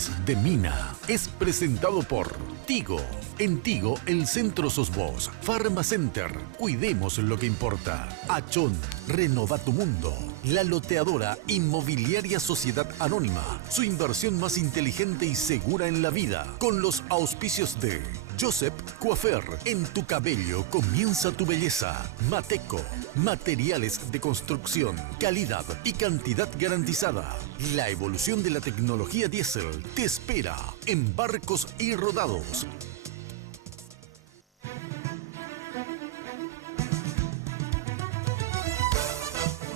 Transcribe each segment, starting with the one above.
lunes de Mina es presentado por Tigo. En Tigo, el centro sos vos. Pharmacenter, cuidemos lo que importa. Achón, renova tu mundo. La loteadora Inmobiliaria Sociedad Anónima. Su inversión más inteligente y segura en la vida. Con los auspicios de Joseph Coiffeur. En tu cabello comienza tu belleza. Mateco. Materiales de construcción. Calidad y cantidad garantizada. La evolución de la tecnología diésel te espera en Barcos y Rodados.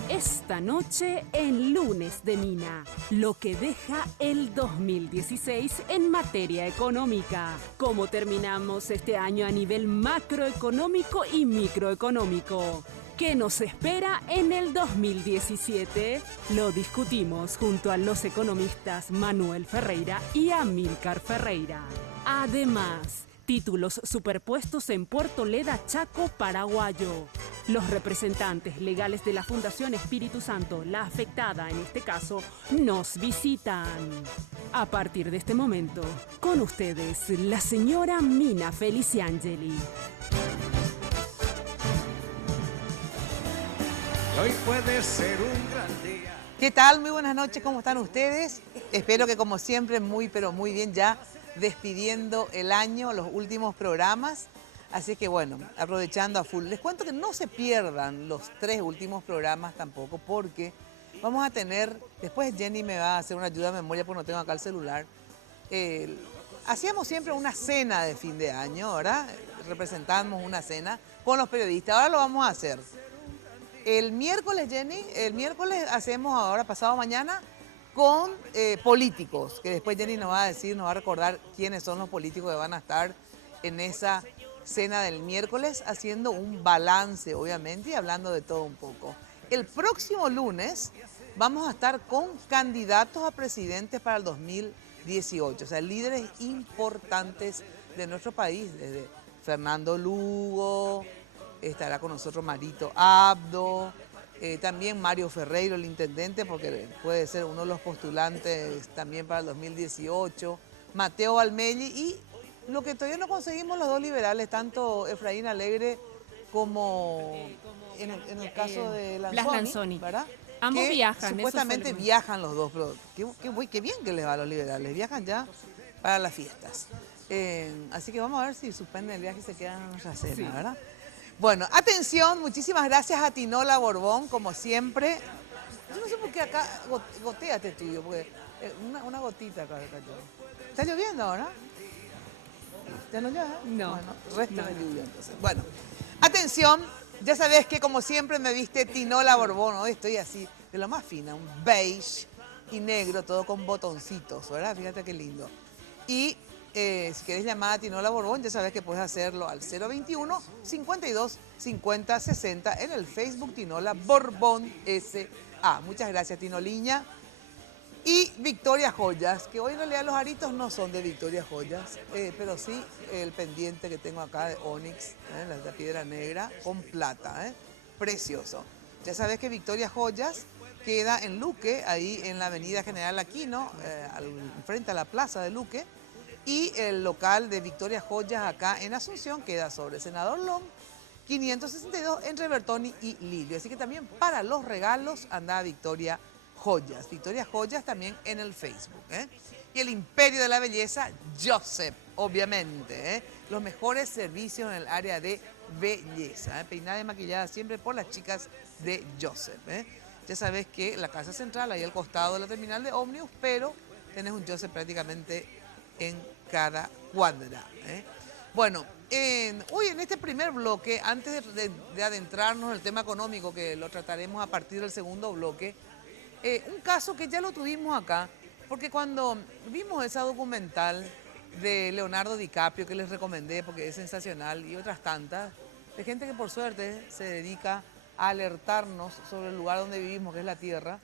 Esta noche en Lunes de Mina, lo que deja el 2016 en materia económica. Cómo terminamos este año a nivel macroeconómico y microeconómico. ¿Qué nos espera en el 2017? Lo discutimos junto a los economistas Manuel Ferreira y Amílcar Ferreira. Además, títulos superpuestos en Puerto Leda, Chaco, paraguayo. Los representantes legales de la Fundación Espíritu Santo, la afectada en este caso, nos visitan. A partir de este momento, con ustedes, la señora Mina Feliciangeli. Hoy puede ser un gran día. ¿Qué tal? Muy buenas noches, ¿cómo están ustedes? Espero que como siempre muy pero muy bien, ya despidiendo el año, los últimos programas. Así que bueno, aprovechando a full. Les cuento que no se pierdan los 3 últimos programas tampoco, porque vamos a tener, después Jenny me va a hacer una ayuda de memoria porque no tengo acá el celular. Hacíamos siempre una cena de fin de año, ¿verdad? Representábamos una cena con los periodistas, ahora lo vamos a hacer. El miércoles, Jenny, el miércoles hacemos ahora, pasado mañana, con políticos, que después Jenny nos va a decir, nos va a recordar quiénes son los políticos que van a estar en esa cena del miércoles, haciendo un balance, obviamente, y hablando de todo un poco. El próximo lunes vamos a estar con candidatos a presidentes para el 2018, o sea, líderes importantes de nuestro país, desde Fernando Lugo, estará con nosotros Marito Abdo, también Mario Ferreiro, el intendente, porque puede ser uno de los postulantes también para el 2018, Mateo Almelli y lo que todavía no conseguimos los dos liberales, tanto Efraín Alegre como en el caso de Lanzoni, ¿verdad? Ambos que viajan. Supuestamente viajan los dos, pero qué bien que les va a los liberales, viajan ya para las fiestas. Así que vamos a ver si suspenden el viaje y se quedan en nuestra cena, sí, ¿verdad? Bueno, atención, muchísimas gracias a Tinola Borbón, como siempre. Yo no sé por qué acá gotea este estudio, porque una gotita acá cayó. ¿Está lloviendo ahora? ¿Ya no llueve? No. Bueno, resto de lluvia entonces. Bueno, atención, ya sabés que como siempre me viste Tinola Borbón, hoy estoy así, de lo más fina, un beige y negro, todo con botoncitos, ¿verdad? Fíjate qué lindo. Y si querés llamar a Tinola Borbón, ya sabés que puedes hacerlo al 021 52 50 60 en el Facebook Tinola Borbón S.A. Muchas gracias, Tinoliña. Y Victoria Joyas, que hoy en realidad los aritos no son de Victoria Joyas, pero sí el pendiente que tengo acá de Onyx, la piedra negra, con plata, precioso. Ya sabés que Victoria Joyas queda en Luque, ahí en la avenida General Aquino, frente a la plaza de Luque, y el local de Victoria Joyas acá en Asunción queda sobre Senador Long, 562 entre Bertoni y Lilio. Así que también para los regalos anda Victoria Joyas. Victoria Joyas también en el Facebook. Y el Imperio de la Belleza, Joseph, obviamente. Los mejores servicios en el área de belleza. Peinada y maquillada siempre por las chicas de Joseph. Ya sabes que la casa central, ahí al costado de la terminal de ómnibus, pero tenés un Joseph prácticamente en cada cuadra. Bueno, hoy en este primer bloque, antes de adentrarnos en el tema económico, que lo trataremos a partir del segundo bloque, un caso que ya lo tuvimos acá, porque cuando vimos esa documental de Leonardo DiCaprio, que les recomendé porque es sensacional, y otras tantas, de gente que por suerte se dedica a alertarnos sobre el lugar donde vivimos, que es la Tierra,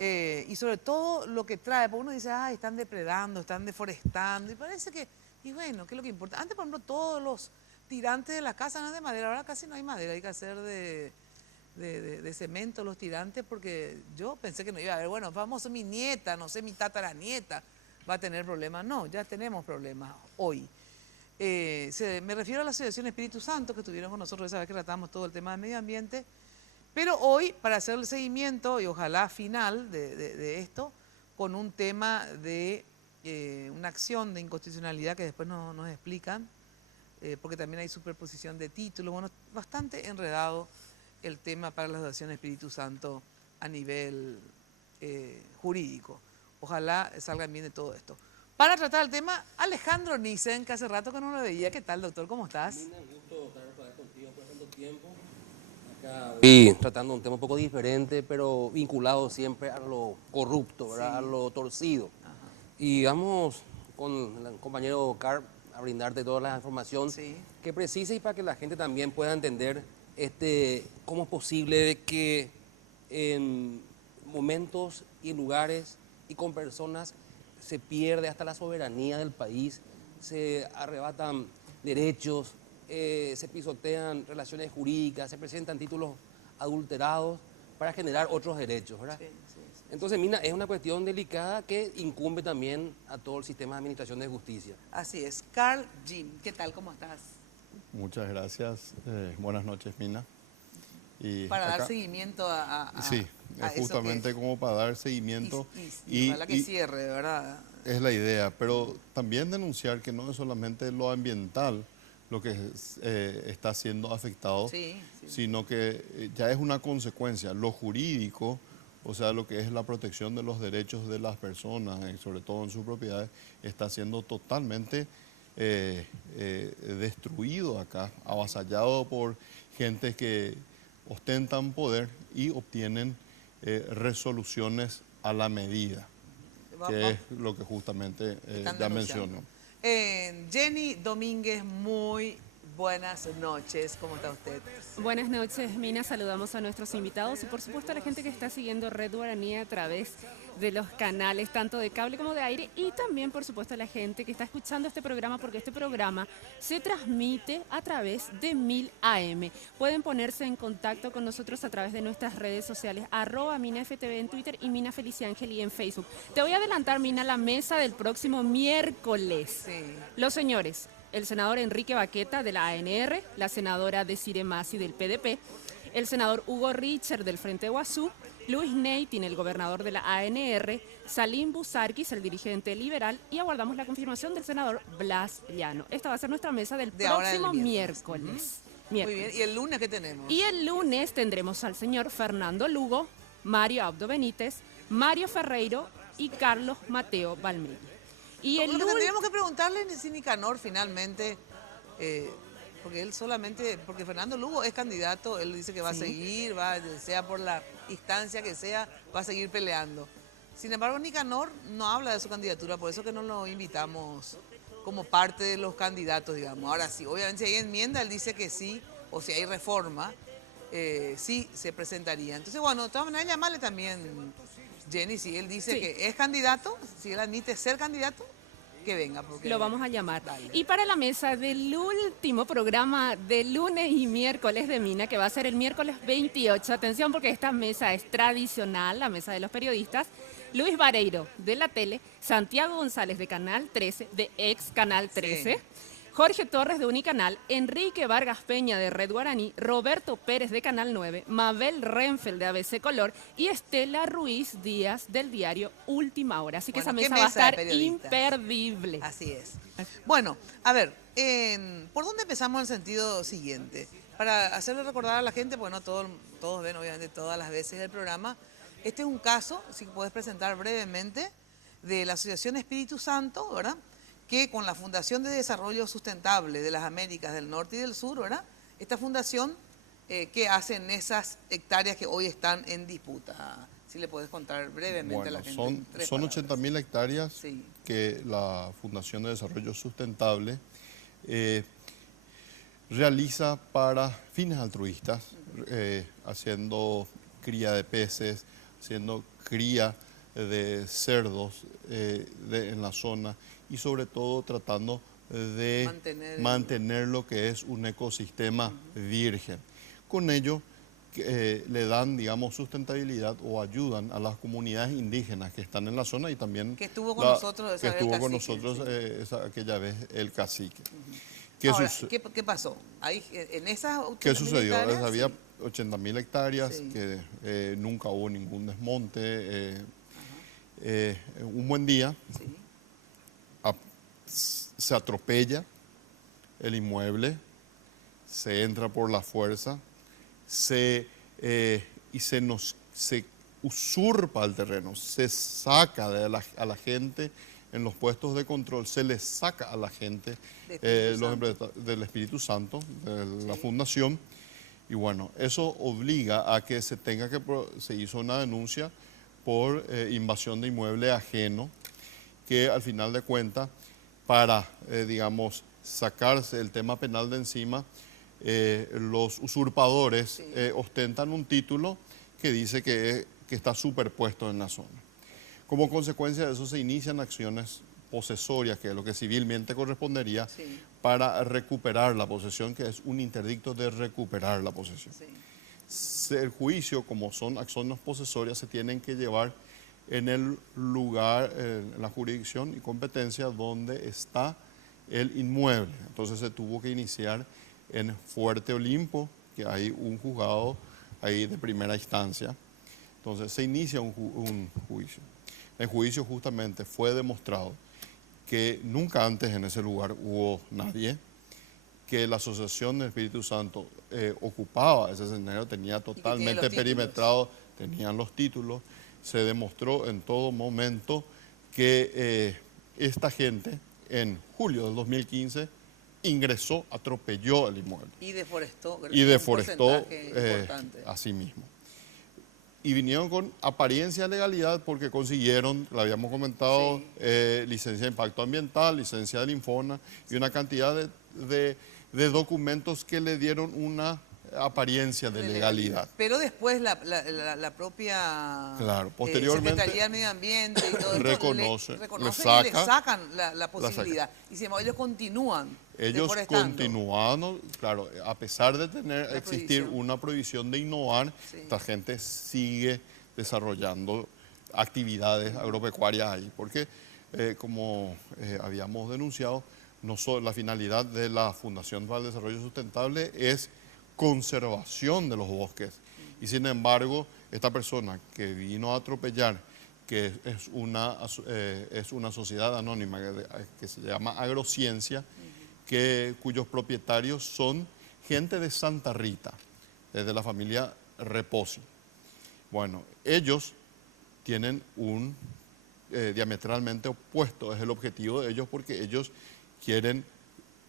y sobre todo lo que trae, porque uno dice, ay, están depredando, están deforestando, y parece que, y bueno, ¿qué es lo que importa? Antes, por ejemplo, todos los tirantes de la casa eran de madera, ahora casi no hay madera, hay que hacer de cemento los tirantes, porque yo pensé que no iba a haber, bueno, famoso mi nieta, no sé, mi tataranieta, va a tener problemas. No, ya tenemos problemas hoy. Me refiero a la Asociación Espíritu Santo que estuvieron con nosotros esa vez que tratamos todo el tema del medio ambiente, pero hoy para hacer el seguimiento y ojalá final de esto, con un tema de una acción de inconstitucionalidad que después nos explican, porque también hay superposición de títulos, bueno, bastante enredado el tema para la Asociación Espíritu Santo a nivel jurídico. Ojalá salgan bien de todo esto. Para tratar el tema, Alejandro Nissen, que hace rato que no lo veía. ¿Qué tal, doctor? ¿Cómo estás? Un gusto estar contigo por tanto tiempo. Acá hoy tratando un tema un poco diferente, pero vinculado siempre a lo corrupto, ¿verdad? Sí. A lo torcido. Ajá. Y vamos con el compañero Carl a brindarte toda la información que precise y para que la gente también pueda entender cómo es posible que en momentos y en lugares y con personas se pierde hasta la soberanía del país, se arrebatan derechos, se pisotean relaciones jurídicas, se presentan títulos adulterados para generar otros derechos, ¿verdad? Sí. Entonces, Mina, es una cuestión delicada que incumbe también a todo el sistema de administración de justicia. Así es. Carl Jim, ¿qué tal? ¿Cómo estás? Muchas gracias. Buenas noches, Mina. Y para dar seguimiento a justamente eso como para dar seguimiento. Y ojalá que cierre, ¿verdad? Es la idea, pero también denunciar que no es solamente lo ambiental lo que está siendo afectado, sino que ya es una consecuencia. Lo jurídico, o sea, lo que es la protección de los derechos de las personas, sobre todo en sus propiedades, está siendo totalmente destruido acá, avasallado por gente que ostentan poder y obtienen resoluciones a la medida, que es lo que justamente ya mencionó. Jenny Domínguez, muy buenas noches. ¿Cómo está usted? Buenas noches, Mina. Saludamos a nuestros invitados y por supuesto a la gente que está siguiendo Red Guaraní a través de los canales tanto de cable como de aire y también por supuesto a la gente que está escuchando este programa porque este programa se transmite a través de 1000 AM. Pueden ponerse en contacto con nosotros a través de nuestras redes sociales @MinaFTV en Twitter y Mina Feliciangeli en Facebook. Te voy a adelantar, Mina, la mesa del próximo miércoles. Los señores, el senador Enrique Baqueta de la ANR, la senadora Desiree Masi del PDP, el senador Hugo Richard del Frente Guazú, Luis Neitin, el gobernador de la ANR, Salim Busarquis, el dirigente liberal, y aguardamos la confirmación del senador Blas Llano. Esta va a ser nuestra mesa del próximo miércoles. Muy bien, ¿y el lunes qué tenemos? Y el lunes tendremos al señor Fernando Lugo, Mario Abdo Benítez, Mario Ferreiro y Carlos Mateo Balmini. Y el lunes tendríamos que preguntarle si Nicanor finalmente, porque él solamente, porque Fernando Lugo es candidato, él dice que va a seguir, sea por la instancia que sea, va a seguir peleando. Sin embargo, Nicanor no habla de su candidatura, por eso que no lo invitamos como parte de los candidatos, digamos. Ahora sí, obviamente si hay enmienda, él dice que sí, o si hay reforma, sí se presentaría. Entonces, bueno, de todas maneras, llamarle también, Jenny, si él dice que es candidato, si él admite ser candidato, que venga. Porque lo vamos a llamar. Dale. Y para la mesa del último programa de lunes y miércoles de Mina, que va a ser el miércoles 28, atención porque esta mesa es tradicional, la mesa de los periodistas, Luis Vareiro de la tele, Santiago González de Canal 13, de ex Canal 13, Jorge Torres de Unicanal, Enrique Vargas Peña de Red Guaraní, Roberto Pérez de Canal 9, Mabel Renfeld de ABC Color y Estela Ruiz Díaz del diario Última Hora. Así que esa mesa va a estar imperdible. Así es. Bueno, a ver, ¿por dónde empezamos en el sentido siguiente? Para hacerle recordar a la gente, bueno, todos ven obviamente todas las veces el programa. Este es un caso, si puedes presentar brevemente, de la Asociación Espíritu Santo, ¿verdad?, que con la Fundación de Desarrollo Sustentable de las Américas del Norte y del Sur, ¿verdad?, esta fundación, ¿qué hacen esas hectáreas que hoy están en disputa? Si le puedes contar brevemente a la gente. Son 80.000 hectáreas que la Fundación de Desarrollo Sustentable realiza para fines altruistas, haciendo cría de peces, haciendo cría de cerdos en la zona y sobre todo tratando de mantener lo que es un ecosistema virgen. Con ello que le dan, digamos, sustentabilidad o ayudan a las comunidades indígenas que están en la zona y también... Que estuvo con nosotros esa que vez estuvo el con cacique, nosotros aquella vez el cacique. Ahora, ¿qué pasó? Ahí, en esas ¿Qué sucedió? Había sí. 80.000 hectáreas, Sí. que nunca hubo ningún desmonte. Un buen día Sí. se atropella el inmueble, se entra por la fuerza, se usurpa el terreno, se saca a la gente en los puestos de control, se les saca a la gente del Espíritu Santo, de la fundación, y bueno, eso obliga a que se hizo una denuncia por invasión de inmueble ajeno, que al final de cuentas, para, digamos, sacarse el tema penal de encima, los usurpadores ostentan un título que dice que está superpuesto en la zona. Como consecuencia de eso se inician acciones posesorias, que es lo que civilmente correspondería, para recuperar la posesión, que es un interdicto de recuperar la posesión. El juicio, como son acciones posesorias, se tienen que llevar en el lugar, en la jurisdicción y competencia donde está el inmueble. Entonces se tuvo que iniciar en Fuerte Olimpo, que hay un juzgado ahí de primera instancia. Entonces se inicia un juicio. En el juicio justamente fue demostrado que nunca antes en ese lugar hubo nadie, que la Asociación del Espíritu Santo ocupaba ese escenario, tenía totalmente perimetrado, tenían los títulos. Se demostró en todo momento que esta gente en julio del 2015 ingresó, atropelló el inmueble. Y deforestó. Así mismo. Y vinieron con apariencia de legalidad porque consiguieron, lo habíamos comentado, licencia de impacto ambiental, licencia del Infona y una cantidad de documentos que le dieron una apariencia de legalidad. Pero después la propia posteriormente, Secretaría del Medio Ambiente y todo reconoce y le sacan la posibilidad. Y si ellos continúan continuando, claro, a pesar de existir una prohibición de innovar, esta gente sigue desarrollando actividades agropecuarias ahí, porque como habíamos denunciado, la finalidad de la Fundación para el Desarrollo Sustentable es conservación de los bosques. Y sin embargo, esta persona que vino a atropellar, que es una sociedad anónima que se llama Agrociencia, cuyos propietarios son gente de Santa Rita, desde la familia Reposi. Bueno, ellos tienen un diametralmente opuesto, es el objetivo de ellos, porque ellos quieren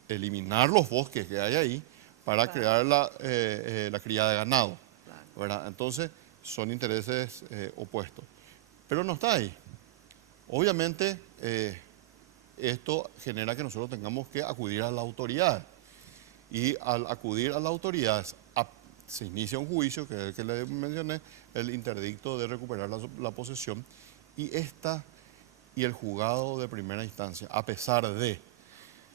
eliminar los bosques que hay ahí para crear la cría de ganado, ¿verdad? Entonces, son intereses opuestos. Pero no está ahí. Obviamente, esto genera que nosotros tengamos que acudir a la autoridad. Y al acudir a la autoridad, se inicia un juicio, que es el que le mencioné, el interdicto de recuperar la posesión, y el juzgado de primera instancia, a pesar de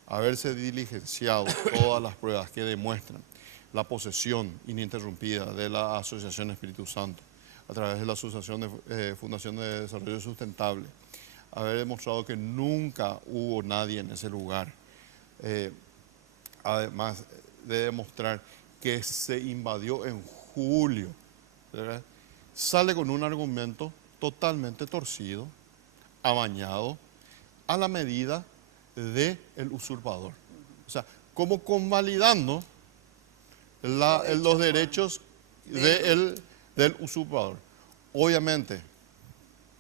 haberse diligenciado todas las pruebas que demuestran la posesión ininterrumpida de la Asociación Espíritu Santo a través de la Asociación de Fundación de Desarrollo Sustentable, haber demostrado que nunca hubo nadie en ese lugar, además de demostrar que se invadió en julio, ¿verdad? Sale con un argumento totalmente torcido, amañado, a la medida del usurpador. O sea, como convalidando los derechos del usurpador. Obviamente,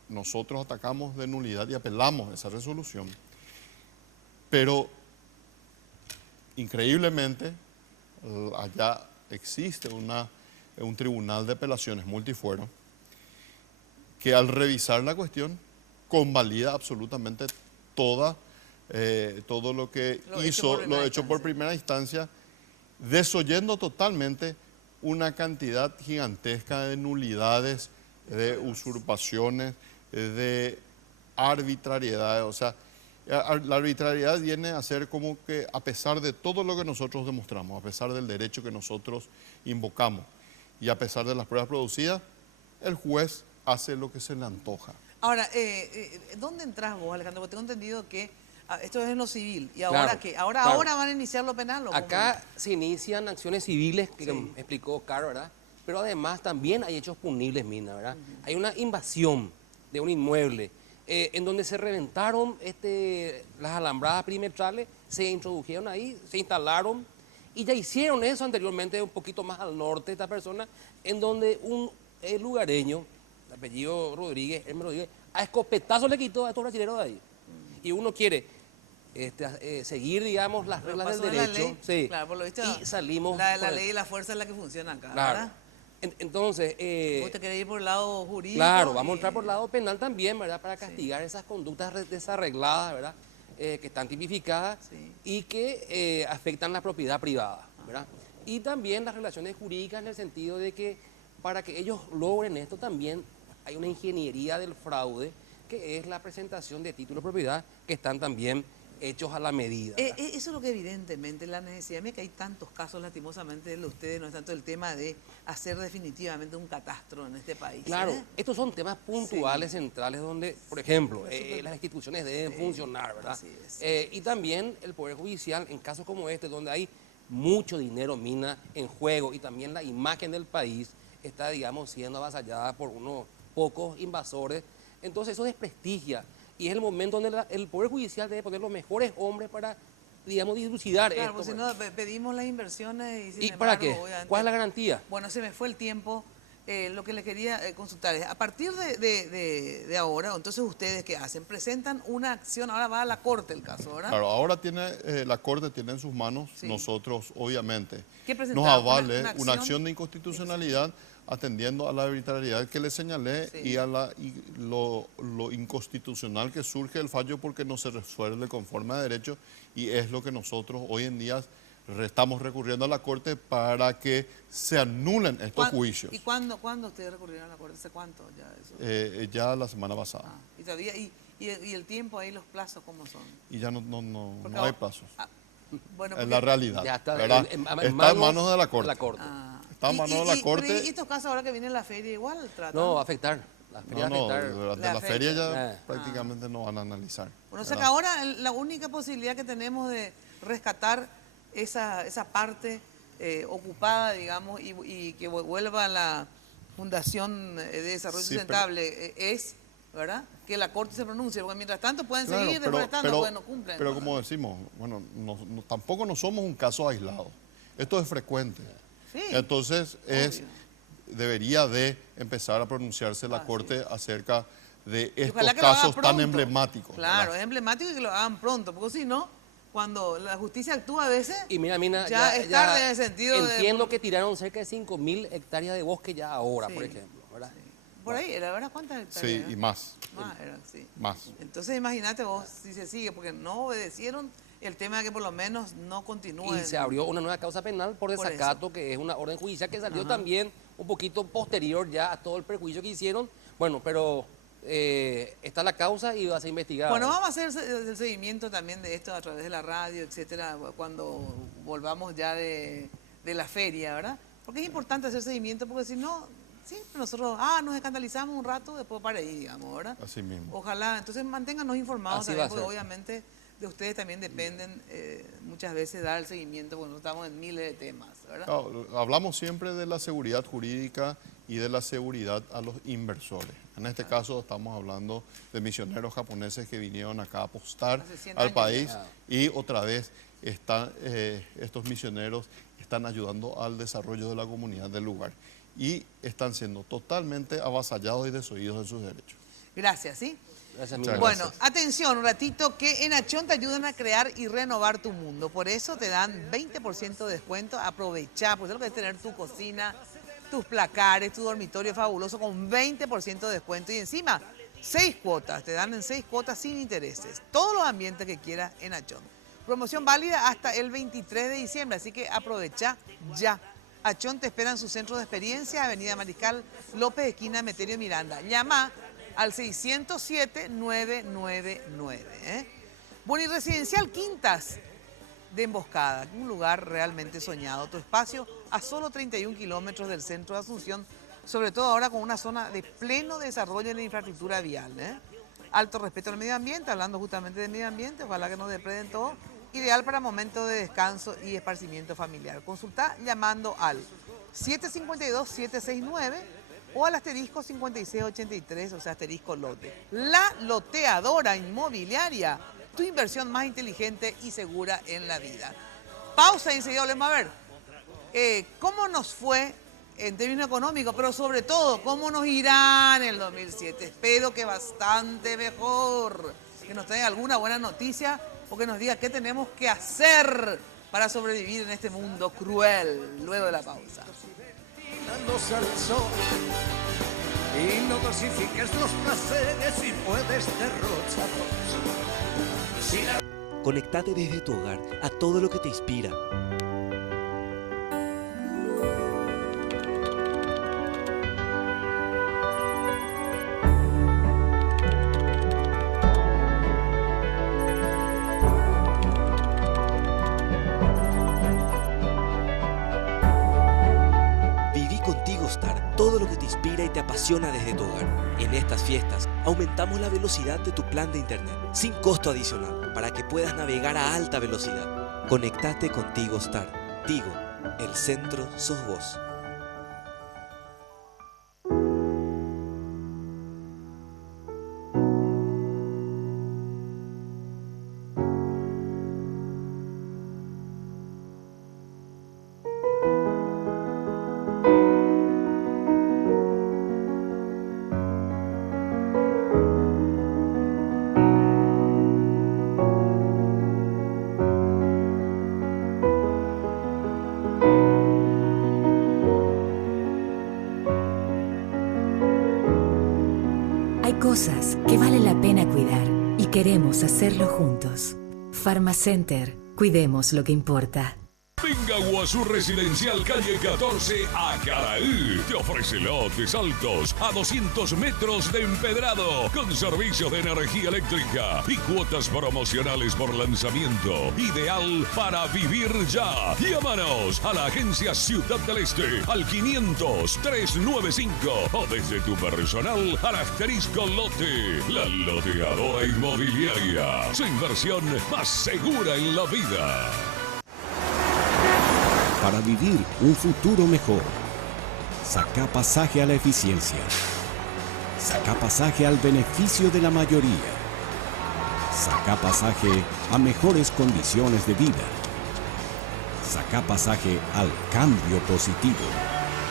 nosotros atacamos de nulidad y apelamos a esa resolución, pero increíblemente allá existe un tribunal de apelaciones multifuero que al revisar la cuestión convalida absolutamente todo lo que lo hecho por primera instancia, desoyendo totalmente una cantidad gigantesca de nulidades, de usurpaciones, de arbitrariedades. O sea, la arbitrariedad viene a ser como que a pesar de todo lo que nosotros demostramos, a pesar del derecho que nosotros invocamos, y a pesar de las pruebas producidas, el juez hace lo que se le antoja. Ahora, ¿dónde entras vos, Alejandro? Porque tengo entendido que esto es en lo civil. ¿Y ahora Claro, qué? ¿Ahora van a iniciar lo penal? ¿O Acá se inician acciones civiles, que explicó Caro, ¿verdad? Pero además también hay hechos punibles, Mina, ¿verdad? Hay una invasión de un inmueble en donde se reventaron las alambradas perimetrales, se introdujeron ahí, se instalaron y ya hicieron eso anteriormente un poquito más al norte esta persona, en donde un lugareño, de apellido Rodríguez, Hermes Rodríguez, a escopetazo le quitó a estos brasileños de ahí. Y uno quiere seguir, digamos, las reglas del derecho. Sí. Claro, por lo visto, y salimos. La ley y la fuerza es la que funciona acá, Claro. ¿verdad? Entonces. ¿Vos te querés ir por el lado jurídico? Claro, vamos a entrar por el lado penal también, ¿verdad? Para castigar esas conductas desarregladas, ¿verdad? Que están tipificadas y que afectan la propiedad privada, ¿verdad? Y también las relaciones jurídicas en el sentido de que para que ellos logren esto también hay una ingeniería del fraude, que es la presentación de títulos de propiedad que están también hechos a la medida. Eso es lo que evidentemente la necesidad, mira que hay tantos casos lastimosamente de ustedes, no es tanto el tema de hacer definitivamente un catastro en este país. Claro, estos son temas puntuales, centrales, donde, por ejemplo, las instituciones deben funcionar, ¿verdad? Así es. Y también el Poder Judicial, en casos como este, donde hay mucho dinero, Mina, en juego, y también la imagen del país está, digamos, siendo avasallada por unos pocos invasores, entonces eso desprestigia. Y es el momento donde el Poder Judicial debe poner los mejores hombres para, digamos, dilucidar Claro, esto. porque si no pedimos las inversiones y sin ¿Y para embargo, qué? obviamente- ¿Cuál es la garantía? Bueno, se me fue el tiempo. Lo que le quería consultar es, a partir de ahora, entonces ustedes ¿qué hacen? Presentan una acción, ahora va a la corte el caso, ¿verdad? Claro, ahora la Corte tiene en sus manos, nosotros obviamente ¿Qué nos presentaron? avale ¿Una una acción? acción de inconstitucionalidad atendiendo a la arbitrariedad que le señalé y a lo inconstitucional que surge del fallo porque no se resuelve conforme a derecho y es lo que nosotros hoy en día estamos recurriendo a la Corte para que se anulen estos juicios. ¿Y cuándo ustedes recurrieron a la corte? ¿Hace cuánto ya eso? Ya la semana pasada. Y todavía, y el tiempo ahí, los plazos, ¿cómo son? Y ya no Porque hay ahora- plazos. Bueno, Es porque- la realidad. Ya está, ¿verdad? está en manos de la Corte. Está en manos de la Corte. ¿Y estos casos ahora que viene la feria igual tratan? No, va a afectar. La feria No, va a afectar. durante La la feria. feria ya Ah. prácticamente no van a analizar. Bueno, o sea que ¿verdad? ahora la única posibilidad que tenemos de rescatar esa parte ocupada, digamos, y que vuelva a la Fundación de Desarrollo Sí, Sustentable es, ¿verdad? Que la Corte se pronuncie, porque mientras tanto pueden Claro, seguir deforestando, bueno, cumplen. pero como decimos, bueno, tampoco no somos un caso aislado. Esto es frecuente. Sí, Entonces obvio. debería de empezar a pronunciarse la Así Corte acerca de Y estos ojalá que lo hagan casos tan pronto. emblemáticos. Claro, ¿verdad? es emblemático y que lo hagan pronto, porque si no, cuando la justicia actúa a veces, Y mira, ya es tarde en el sentido de- entiendo que tiraron cerca de 5.000 hectáreas de bosque ya ahora, Sí. por ejemplo, ¿verdad? por ahí era, ¿verdad? ¿Cuántas Sí, hectáreas? y más. Más, era, sí. Más. Entonces imagínate vos si se sigue, porque no obedecieron el tema de que por lo menos no continúen. Y se abrió una nueva causa penal por Por desacato, que es una orden judicial que salió también un poquito posterior ya a todo el perjuicio que hicieron. Bueno, pero está la causa y va a ser investigada. Bueno, vamos a hacer el seguimiento también de esto a través de la radio, etcétera, cuando volvamos ya de la feria, ¿verdad? Porque es importante hacer seguimiento, porque si no, siempre nosotros, nos escandalizamos un rato, después para ahí, digamos, ¿verdad? Así mismo. Ojalá, entonces manténganos informados Así va también, a porque ser. obviamente de ustedes también dependen muchas veces dar el seguimiento, porque nosotros estamos en miles de temas, ¿verdad? Claro, hablamos siempre de la seguridad jurídica y de la seguridad a los inversores. En este caso estamos hablando de misioneros japoneses que vinieron acá a apostar Hace 100 al años país ya. y otra vez estos misioneros están ayudando al desarrollo de la comunidad del lugar y están siendo totalmente avasallados y desoídos en sus derechos. Gracias, ¿sí? Gracias, Muchas Mina. Bueno, atención, un ratito, que en Achón te ayudan a crear y renovar tu mundo. Por eso te dan 20% de descuento. Aprovechá, porque es lo que es tener tu cocina, tus placares, tu dormitorio fabuloso con 20% de descuento. Y encima, 6 cuotas, te dan en 6 cuotas sin intereses. Todos los ambientes que quieras en Achón. Promoción válida hasta el 23 de diciembre, así que aprovecha ya. Achón te espera en su centro de experiencia, Avenida Mariscal López, esquina Meterio Miranda. Llama al 607-999. Bueno, y Residencial Quintas. de Emboscada, un lugar realmente soñado. Tu espacio a solo 31 kilómetros del centro de Asunción, sobre todo ahora con una zona de pleno desarrollo en la infraestructura vial. Alto respeto al medio ambiente, hablando justamente de medio ambiente, ojalá que no depreden todo. Ideal para momentos de descanso y esparcimiento familiar. Consulta llamando al 752-769 o al asterisco 5683, o sea, asterisco lote. La Loteadora Inmobiliaria, tu inversión más inteligente y segura en la vida. Pausa y enseguida volvemos a ver cómo nos fue en términos económicos, pero sobre todo, cómo nos irá en el 2007. Espero que bastante mejor. Que nos traiga alguna buena noticia o que nos diga qué tenemos que hacer para sobrevivir en este mundo cruel. Luego de la pausa. Al sol, y no dosifiques los placeres y puedes derrocharlos. Conectate desde tu hogar a todo lo que te inspira. Todo lo que te inspira y te apasiona desde tu hogar. En estas fiestas, aumentamos la velocidad de tu plan de internet, sin costo adicional, para que puedas navegar a alta velocidad. Conectate con Tigo Star. Tigo, el centro sos vos. Cosas que vale la pena cuidar y queremos hacerlo juntos. Pharmacenter, cuidemos lo que importa. Venga a Guazú Residencial Calle 14 a Caraí. Te ofrece lotes altos a 200 metros de empedrado con servicios de energía eléctrica y cuotas promocionales por lanzamiento. Ideal para vivir ya. Llámanos a la agencia Ciudad del Este al 500-395 o desde tu personal al asterisco lote. La Loteadora Inmobiliaria. Su inversión más segura en la vida. Para vivir un futuro mejor, saca pasaje a la eficiencia. Saca pasaje al beneficio de la mayoría. Saca pasaje a mejores condiciones de vida. Saca pasaje al cambio positivo.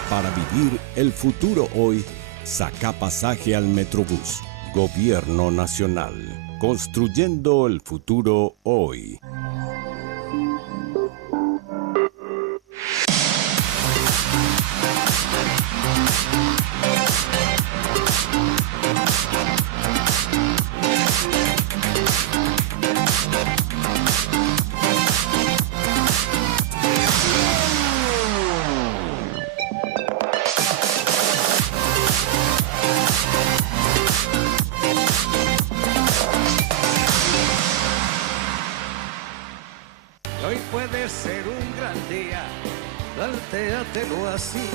Para vivir el futuro hoy, saca pasaje al Metrobús. Gobierno Nacional. Construyendo el futuro hoy. Hoy puede ser un gran día, plantéatelo así.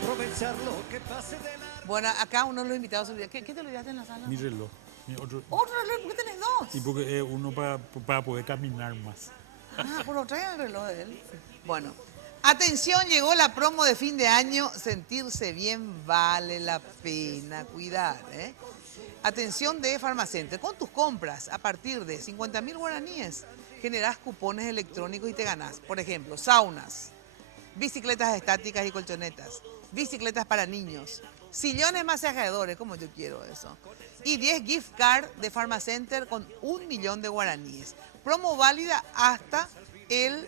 Aprovechar lo que pase de la... Bueno, acá uno de los invitados se olvida. ¿Qué te olvidaste en la sala? Mi reloj. ¿Otro reloj? ¿Por qué tenés dos? Y porque uno para poder caminar más. Ah, por lo trae el reloj de él. Bueno, atención, llegó la promo de fin de año. Sentirse bien vale la pena cuidar, ¿eh? Atención de Pharmacenter. Con tus compras a partir de 50.000 guaraníes, generás cupones electrónicos y te ganás, por ejemplo, saunas, bicicletas estáticas y colchonetas, bicicletas para niños, sillones masajeadores, como yo quiero eso, y 10 gift cards de Pharmacenter con 1 millón de guaraníes. Promo válida hasta el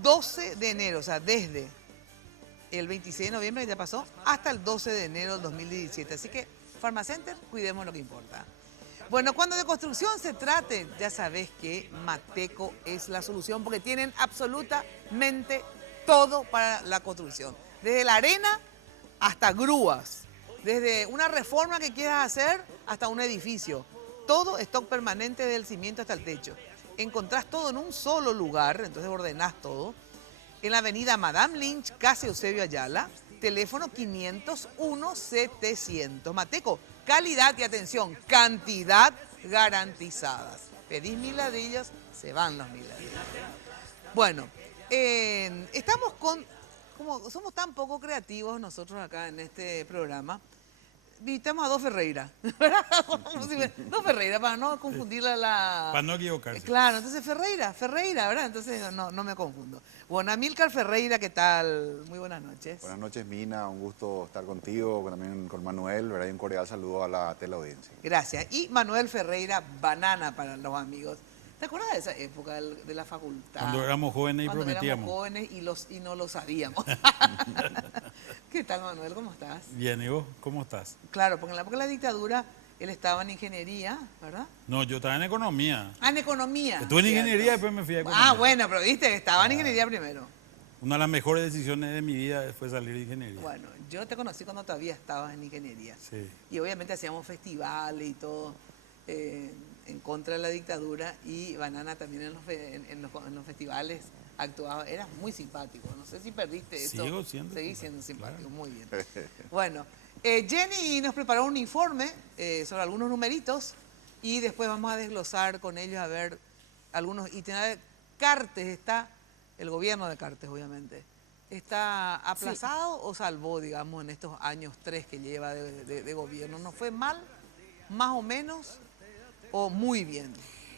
12 de enero, o sea, desde el 26 de noviembre, que ya pasó, hasta el 12 de enero del 2017. Así que, Pharmacenter, cuidemos lo que importa. Bueno, cuando de construcción se trate, ya sabes que Mateco es la solución porque tienen absolutamente todo para la construcción. Desde la arena hasta grúas, desde una reforma que quieras hacer hasta un edificio. Todo stock permanente del cimiento hasta el techo. encontrás todo en un solo lugar, entonces ordenás todo. En la avenida Madame Lynch, casi Eusebio Ayala, teléfono 501-700. Mateco, calidad y atención, cantidad garantizadas. Pedís 1000 ladrillos, se van los 1000 ladrillos. Bueno, estamos como somos tan poco creativos nosotros acá en este programa, invitamos a Dos Ferreira. Dos Ferreira, para no confundirla la... Para no equivocarse. Claro, entonces Ferreira, ¿verdad? Entonces no me confundo. Bueno, Amílcar Ferreira, ¿qué tal? Muy buenas noches. Buenas noches, Mina. Un gusto estar contigo, también con Manuel, ¿verdad? Y un cordial saludo a la teleaudiencia. Gracias. Y Manuel Ferreira, Banana para los amigos. ¿Te acuerdas de esa época de la facultad? Cuando éramos jóvenes y prometíamos. Cuando éramos jóvenes y no lo sabíamos. ¿Qué tal, Manuel? ¿Cómo estás? Bien, ¿y vos? ¿Cómo estás? Claro, porque en la época de la dictadura él estaba en ingeniería, ¿verdad? No, yo estaba en economía. Ah, en economía. Estuve en ingeniería, después me fui a economía. Ah, bueno, pero viste, estaba en ingeniería primero. Una de las mejores decisiones de mi vida fue salir de ingeniería. Bueno, yo te conocí cuando todavía estabas en ingeniería. Sí. Y obviamente hacíamos festivales y todo en contra de la dictadura, y Banana también en los festivales actuaba. Eras muy simpático. No sé si perdiste eso. Sigo siendo. Seguís siendo simpático, claro. Muy bien. Bueno, Jenny nos preparó un informe sobre algunos numeritos y después vamos a desglosar con ellos a ver algunos itinerarios. Cartes está, el gobierno de Cartes obviamente, ¿está aplazado o salvó, digamos, en estos años 3 que lleva de gobierno? ¿No fue mal, más o menos, o muy bien?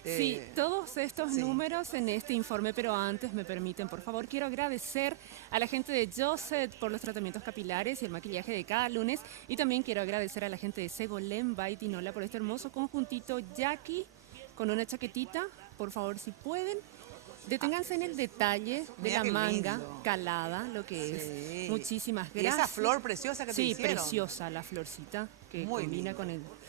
Sí, todos estos números en este informe, pero antes me permiten, por favor, quiero agradecer a la gente de Joseph por los tratamientos capilares y el maquillaje de cada lunes, y también quiero agradecer a la gente de Segolem by Tinola por este hermoso conjuntito Jackie con una chaquetita. Por favor, si pueden, deténganse en el detalle de la manga lindo. Calada, lo que es. Muchísimas gracias. ¿Y esa flor preciosa que te hicieron? Sí, preciosa la florcita que muy combina lindo.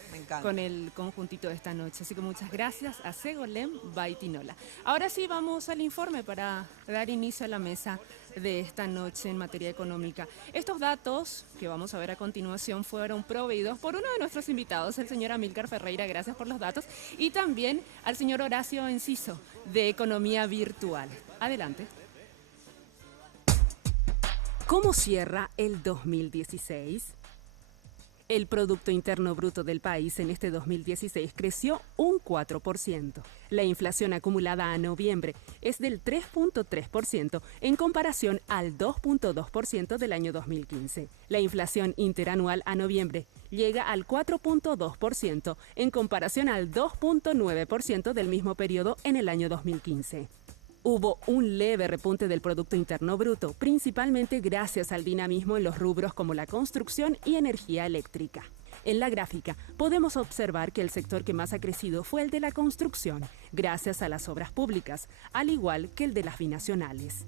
con el conjuntito de esta noche. Así que muchas gracias a Segolem by Tinola. Ahora sí vamos al informe para dar inicio a la mesa de esta noche en materia económica. Estos datos que vamos a ver a continuación fueron proveídos por uno de nuestros invitados, el señor Amílcar Ferreira, gracias por los datos, y también al señor Horacio Enciso, de Economía Virtual. Adelante. ¿Cómo cierra el 2016? El Producto Interno Bruto del país en este 2016 creció un 4%. La inflación acumulada a noviembre es del 3.3% en comparación al 2.2% del año 2015. La inflación interanual a noviembre llega al 4.2% en comparación al 2.9% del mismo periodo en el año 2015. Hubo un leve repunte del Producto Interno Bruto, principalmente gracias al dinamismo en los rubros como la construcción y energía eléctrica. En la gráfica podemos observar que el sector que más ha crecido fue el de la construcción, gracias a las obras públicas, al igual que el de las binacionales.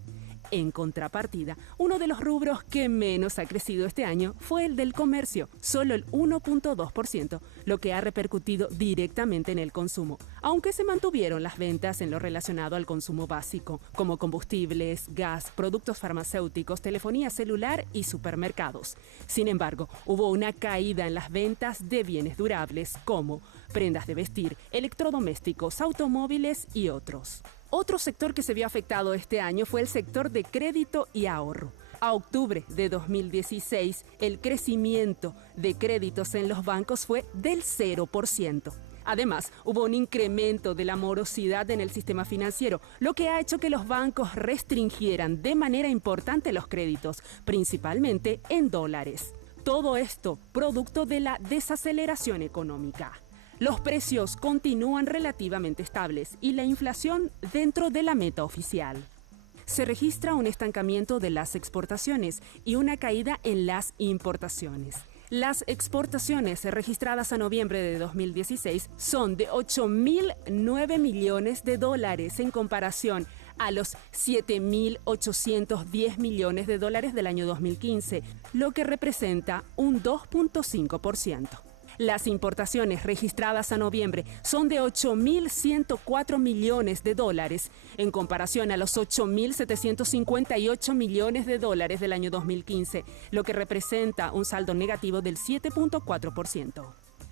En contrapartida, uno de los rubros que menos ha crecido este año fue el del comercio, solo el 1.2%, lo que ha repercutido directamente en el consumo, aunque se mantuvieron las ventas en lo relacionado al consumo básico, como combustibles, gas, productos farmacéuticos, telefonía celular y supermercados. Sin embargo, hubo una caída en las ventas de bienes durables como prendas de vestir, electrodomésticos, automóviles y otros. Otro sector que se vio afectado este año fue el sector de crédito y ahorro. A octubre de 2016, el crecimiento de créditos en los bancos fue del 0%. Además, hubo un incremento de la morosidad en el sistema financiero, lo que ha hecho que los bancos restringieran de manera importante los créditos, principalmente en dólares. Todo esto producto de la desaceleración económica. Los precios continúan relativamente estables y la inflación dentro de la meta oficial. Se registra un estancamiento de las exportaciones y una caída en las importaciones. Las exportaciones registradas a noviembre de 2016 son de 8.009 millones de dólares en comparación a los 7.810 millones de dólares del año 2015, lo que representa un 2.5%. Las importaciones registradas a noviembre son de 8.104 millones de dólares en comparación a los 8.758 millones de dólares del año 2015, lo que representa un saldo negativo del 7.4%.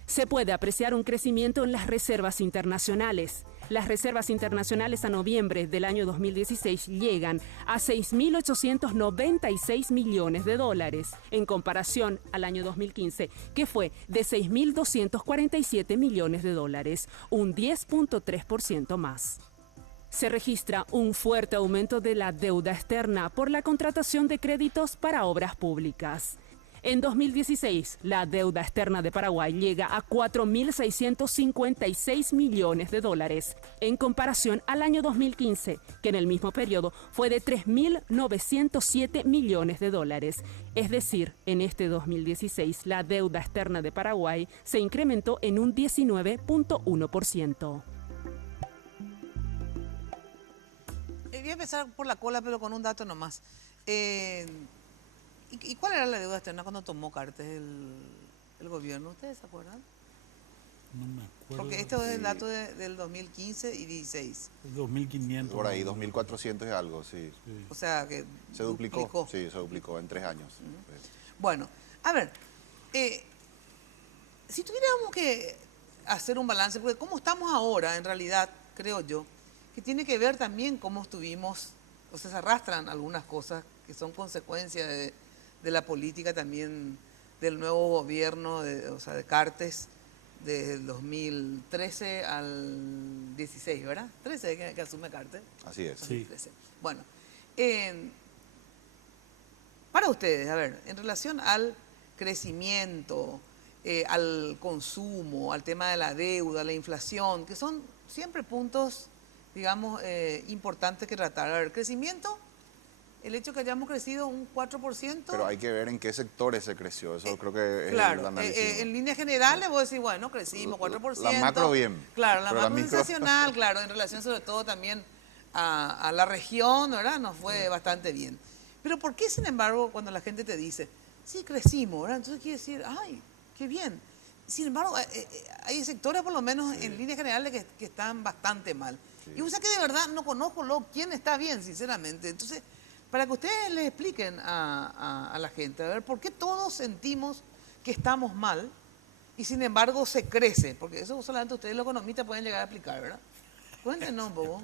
Se puede apreciar un crecimiento en las reservas internacionales. Las reservas internacionales a noviembre del año 2016 llegan a 6.896 millones de dólares, en comparación al año 2015, que fue de 6.247 millones de dólares, un 10.3% más. Se registra un fuerte aumento de la deuda externa por la contratación de créditos para obras públicas. En 2016, la deuda externa de Paraguay llega a 4.656 millones de dólares, en comparación al año 2015, que en el mismo periodo fue de 3.907 millones de dólares. Es decir, en este 2016, la deuda externa de Paraguay se incrementó en un 19.1%. Voy a empezar por la cola, pero con un dato nomás. ¿Y cuál era la deuda externa cuando tomó Cartes el gobierno? ¿Ustedes se acuerdan? No me acuerdo. Porque esto es el dato del 2015 y 16. 2.500. Por ahí, 2.400 y algo, sí. O sea que se duplicó. Sí, se duplicó en 3 años. Bueno, a ver, si tuviéramos que hacer un balance, porque cómo estamos ahora, en realidad, creo yo, que tiene que ver también cómo estuvimos, o sea, se arrastran algunas cosas que son consecuencia de la política también del nuevo gobierno, de Cartes, del 2013 al 16, ¿verdad? 13 que asume Cartes. Así es. 2013. Sí. Bueno, para ustedes, a ver, en relación al crecimiento, al consumo, al tema de la deuda, la inflación, que son siempre puntos, digamos, importantes que tratar. A ver, crecimiento, el hecho que hayamos crecido un 4%. Pero hay que ver en qué sectores se creció, eso creo que es claro, el análisis. En líneas generales vos decís, bueno, crecimos 4%. La macro bien. Claro, la macro sensacional, claro, en relación sobre todo también a la región, ¿verdad? Nos fue bastante bien. Pero ¿por qué, sin embargo, cuando la gente te dice, sí, crecimos, ¿verdad? Entonces quiere decir, ay, qué bien. Sin embargo, hay sectores, por lo menos en líneas generales, que están bastante mal. Sí. Y o sea que de verdad no conozco quién está bien, sinceramente. Entonces, para que ustedes les expliquen a la gente, a ver, ¿por qué todos sentimos que estamos mal y sin embargo se crece? Porque eso solamente ustedes los economistas pueden llegar a explicar, ¿verdad? Cuéntenos un poco.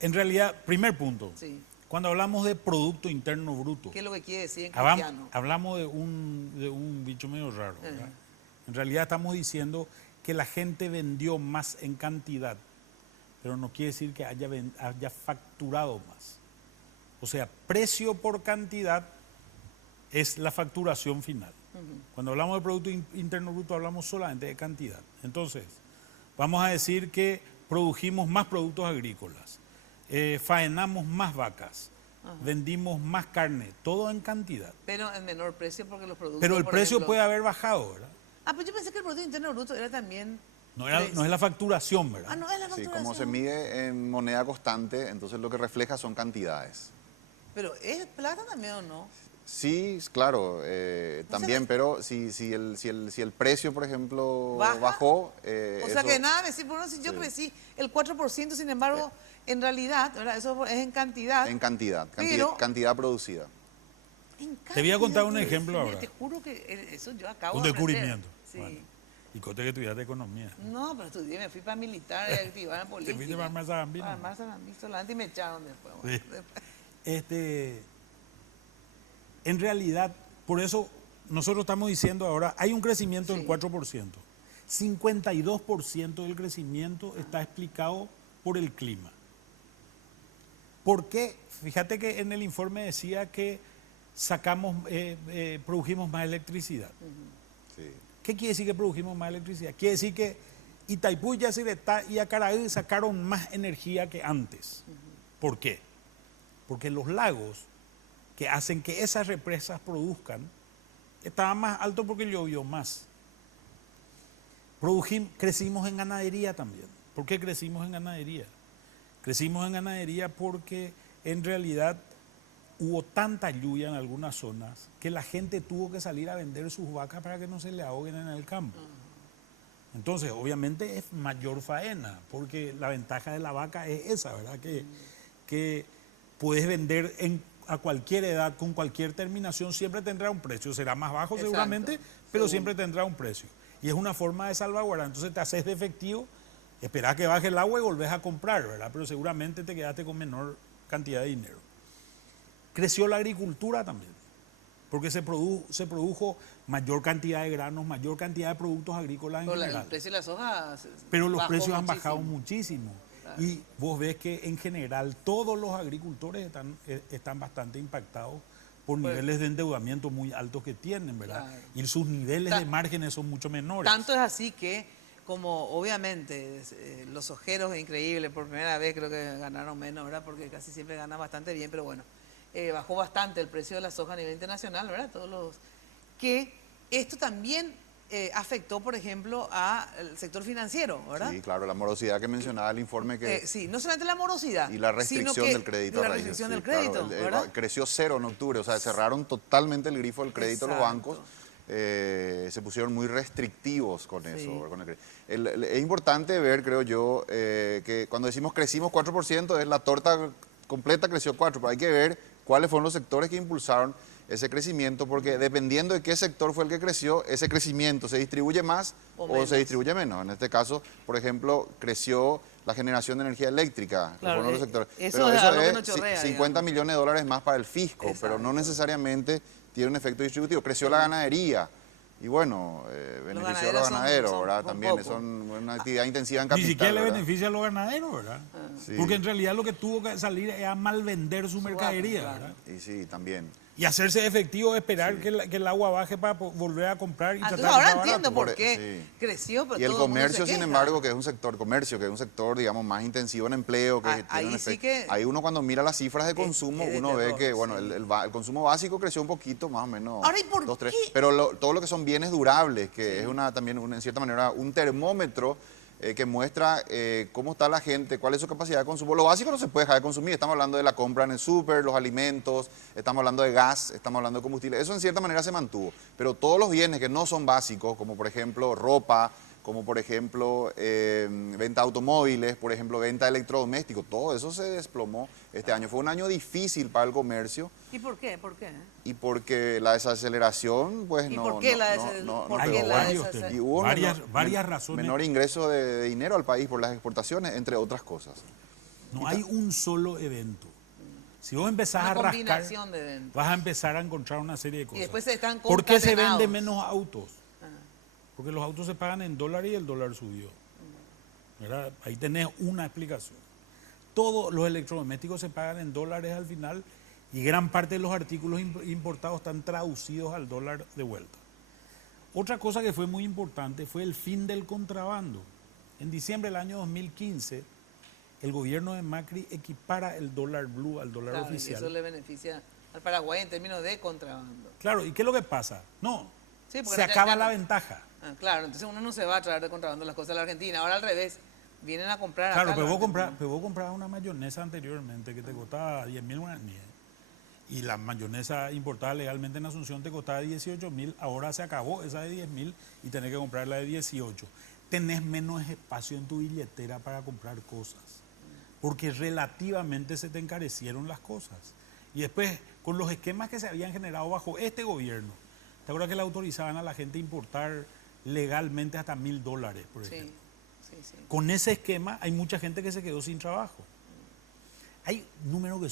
En realidad, primer punto, sí. Cuando hablamos de Producto Interno Bruto, ¿qué es lo que quiere decir en cristiano? Hablamos de un bicho medio raro, ¿verdad? En realidad estamos diciendo que la gente vendió más en cantidad, pero no quiere decir que haya facturado más. O sea, precio por cantidad es la facturación final. Cuando hablamos de Producto Interno Bruto hablamos solamente de cantidad. Entonces, vamos a decir que produjimos más productos agrícolas, faenamos más vacas, vendimos más carne, todo en cantidad. Pero en menor precio porque los productos... Pero el precio puede haber bajado, ¿verdad? Pues yo pensé que el Producto Interno Bruto era también... No es la facturación, ¿verdad? No es la facturación. Sí, como se mide en moneda constante, entonces lo que refleja son cantidades. ¿Pero es plata también o no? Sí, claro, también, pero si el precio, por ejemplo, bajó... o sea que nada, decir, por si yo crecí el 4%, sin embargo, en realidad, ¿verdad? Eso es en cantidad. En cantidad, cantidad producida. Te voy a contar un ejemplo ahora. Te juro que eso yo acabo de aprender. Un descubrimiento. Sí. Bueno. Y conté que estudiaste economía. No, pero estudié, me fui para militar y activar en política. ¿Te fuiste para Marzagambino? Para Marzagambino solamente y me echaron después. Sí. En realidad, por eso nosotros estamos diciendo ahora, hay un crecimiento del 4%. 52% del crecimiento está explicado por el clima. ¿Por qué? Fíjate que en el informe decía que produjimos más electricidad. Sí. ¿Qué quiere decir que produjimos más electricidad? Quiere decir que Itaipú, Yacyretá y Acaraí sacaron más energía que antes. ¿Por qué? Porque los lagos que hacen que esas represas produzcan estaban más altos porque llovió más. Crecimos en ganadería también. ¿Por qué crecimos en ganadería? Crecimos en ganadería porque en realidad hubo tanta lluvia en algunas zonas que la gente tuvo que salir a vender sus vacas para que no se le ahoguen en el campo. Entonces, obviamente es mayor faena, porque la ventaja de la vaca es esa, ¿verdad? Que puedes vender a cualquier edad, con cualquier terminación, siempre tendrá un precio. Será más bajo seguramente, pero siempre tendrá un precio. Y es una forma de salvaguardar. Entonces te haces de efectivo Esperás que baje el agua y volvés a comprar, ¿verdad? Pero seguramente te quedaste con menor cantidad de dinero. Creció la agricultura también, porque se produjo mayor cantidad de granos, mayor cantidad de productos agrícolas en general. El precio de la soja pero los precios han bajado muchísimo. Claro. Y vos ves que en general todos los agricultores están bastante impactados por niveles de endeudamiento muy altos que tienen, ¿verdad? Claro. Y sus niveles de márgenes son mucho menores. Tanto es así que, como obviamente los sojeros es increíble, por primera vez creo que ganaron menos, ¿verdad? Porque casi siempre ganan bastante bien, pero bueno, bajó bastante el precio de la soja a nivel internacional, ¿verdad? Que esto también afectó, por ejemplo, al sector financiero, ¿verdad? Sí, claro, la morosidad que mencionaba el informe que... sí, no solamente la morosidad, y la restricción del crédito. La restricción del crédito, claro, ¿verdad? Creció cero en octubre, o sea, cerraron totalmente el grifo del crédito los bancos. Se pusieron muy restrictivos con eso. Con es importante ver, creo yo, que cuando decimos crecimos 4%, es la torta completa creció 4%, pero hay que ver cuáles fueron los sectores que impulsaron ese crecimiento, porque dependiendo de qué sector fue el que creció, ese crecimiento se distribuye más o se distribuye menos. En este caso, por ejemplo, creció la generación de energía eléctrica, claro, los sectores. Eso es 50 millones de dólares más para el fisco, pero no necesariamente tiene un efecto distributivo. Creció la ganadería. Y bueno, benefició a los ganaderos, ¿verdad? También son una actividad intensiva en capital. Ni siquiera ¿verdad? le beneficia a los ganaderos, ¿verdad? Sí. Porque en realidad lo que tuvo que salir era mal vender su mercadería, ¿verdad? Y sí, también. Y hacerse efectivo, esperar que el agua baje para volver a comprar y tratar de ahora entiendo por qué creció, pero y el comercio, sin embargo, que es un sector, digamos, más intensivo en empleo, que tiene un efecto. Ahí uno cuando mira las cifras de consumo, uno ve que, bueno, el consumo básico creció un poquito, más o menos. Ahora, ¿y por 2, 3, qué? pero todo lo que son bienes durables, que es también en cierta manera un termómetro que muestra cómo está la gente, cuál es su capacidad de consumo. Lo básico no se puede dejar de consumir. Estamos hablando de la compra en el súper, los alimentos, estamos hablando de gas, estamos hablando de combustible. Eso en cierta manera se mantuvo. Pero todos los bienes que no son básicos, como por ejemplo ropa, como por ejemplo venta de automóviles, por ejemplo venta de electrodomésticos, todo eso se desplomó este año. Fue un año difícil para el comercio. ¿Y por qué? ¿Por qué? Y porque la desaceleración, pues ¿Y no... por qué la desaceleración? Hubo varias razones. Menor ingreso de dinero al país por las exportaciones, entre otras cosas. No hay un solo evento. Si vos empezás a rascar, vas a empezar a encontrar una serie de cosas. Y después se están concatenados. ¿Por qué se venden menos autos? Porque los autos se pagan en dólares y el dólar subió. ¿Verdad? Ahí tenés una explicación. Todos los electrodomésticos se pagan en dólares al final y gran parte de los artículos importados están traducidos al dólar de vuelta. Otra cosa que fue muy importante fue el fin del contrabando. En diciembre del año 2015, el gobierno de Macri equipara el dólar blue al dólar oficial. Y eso le beneficia al Paraguay en términos de contrabando. Claro, ¿y qué es lo que pasa? No, se acaba la ventaja. Claro, entonces uno no se va a traer de contrabando las cosas a la Argentina. Ahora al revés, vienen a comprar. Claro, pero vos comprabas una mayonesa anteriormente que te costaba 10.000 guaraníes. Y la mayonesa importada legalmente en Asunción te costaba 18.000. Ahora se acabó esa de 10.000 y tenés que comprar la de 18. Tenés menos espacio en tu billetera para comprar cosas. Porque relativamente se te encarecieron las cosas. Y después, con los esquemas que se habían generado bajo este gobierno, ¿te acuerdas que le autorizaban a la gente a importar legalmente hasta $1.000, por ejemplo? Sí. Con ese esquema hay mucha gente que se quedó sin trabajo. Hay números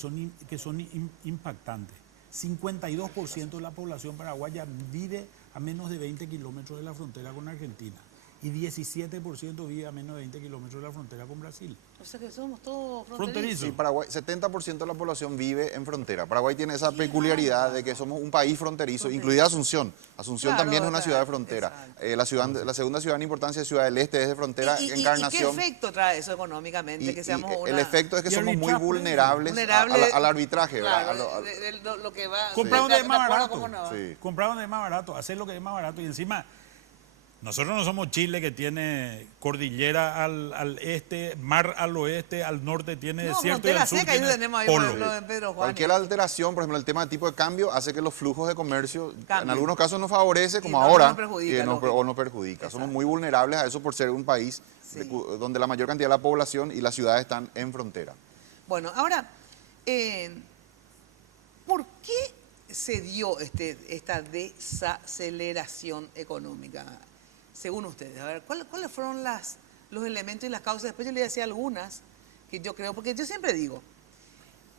que son impactantes. 52% de la población paraguaya vive a menos de 20 kilómetros de la frontera con Argentina. Y 17% vive a menos de 20 kilómetros de la frontera con Brasil. O sea que somos todos fronterizos. Sí, Paraguay, 70% de la población vive en frontera. Paraguay tiene esa peculiaridad de que somos un país fronterizo, incluida Asunción. Asunción también es una ciudad de frontera. La segunda ciudad en importancia es Ciudad del Este, es de frontera, Encarnación. ¿Y qué efecto trae eso económicamente? El efecto es que somos muy vulnerables al arbitraje. Claro, lo que va... Comprar donde es más barato. Comprar donde es más barato, hacer lo que es más barato. Y encima... Nosotros no somos Chile, que tiene cordillera al este, mar al oeste, al norte tiene desierto y al sur tiene polo. Cualquier alteración, por ejemplo, el tema de tipo de cambio hace que los flujos de comercio en algunos casos nos favorece, como ahora, o nos perjudica. Somos muy vulnerables a eso por ser un país donde la mayor cantidad de la población y las ciudades están en frontera. Bueno, ahora, ¿por qué se dio esta desaceleración económica? Según ustedes, a ver, ¿cuáles fueron las los elementos y las causas. Después yo le decía algunas que yo creo, porque yo siempre digo,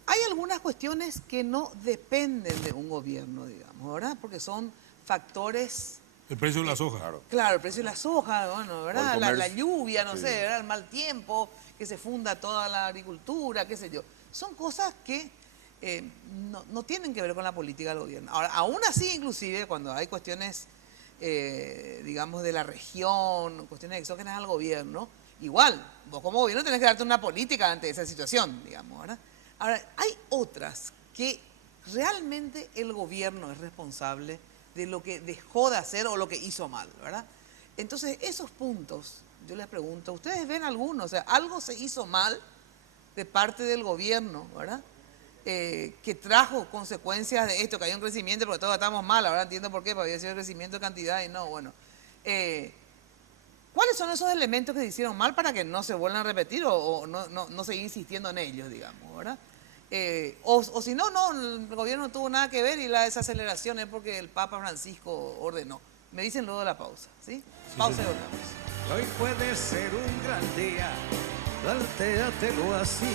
hay algunas cuestiones que no dependen de un gobierno, digamos, ¿verdad? Porque son factores... El precio de la soja. Claro, el precio de la soja, bueno, ¿verdad? La lluvia, no sé, ¿verdad? El mal tiempo, que se funda toda la agricultura, qué sé yo. Son cosas que no tienen que ver con la política del gobierno. Ahora, aún así, inclusive, cuando hay cuestiones, digamos, de la región, cuestiones exógenas al gobierno, igual, vos como gobierno tenés que darte una política ante esa situación, digamos, ¿verdad? Ahora, hay otras que realmente el gobierno es responsable de lo que dejó de hacer o lo que hizo mal, ¿verdad? Entonces, esos puntos, yo les pregunto, ¿ustedes ven alguno? O sea, algo se hizo mal de parte del gobierno, ¿verdad? Que trajo consecuencias de esto, que hay un crecimiento, porque todos estamos mal, ahora entiendo por qué, porque había sido el crecimiento de cantidad y no, bueno. ¿Cuáles son esos elementos que se hicieron mal para que no se vuelvan a repetir o no seguir insistiendo en ellos, digamos, ¿verdad? O si no, el gobierno no tuvo nada que ver y la desaceleración es porque el Papa Francisco ordenó. Me dicen luego de la pausa, ¿sí? Pausa y volvemos. Hoy puede ser un gran día, plantéatelo así.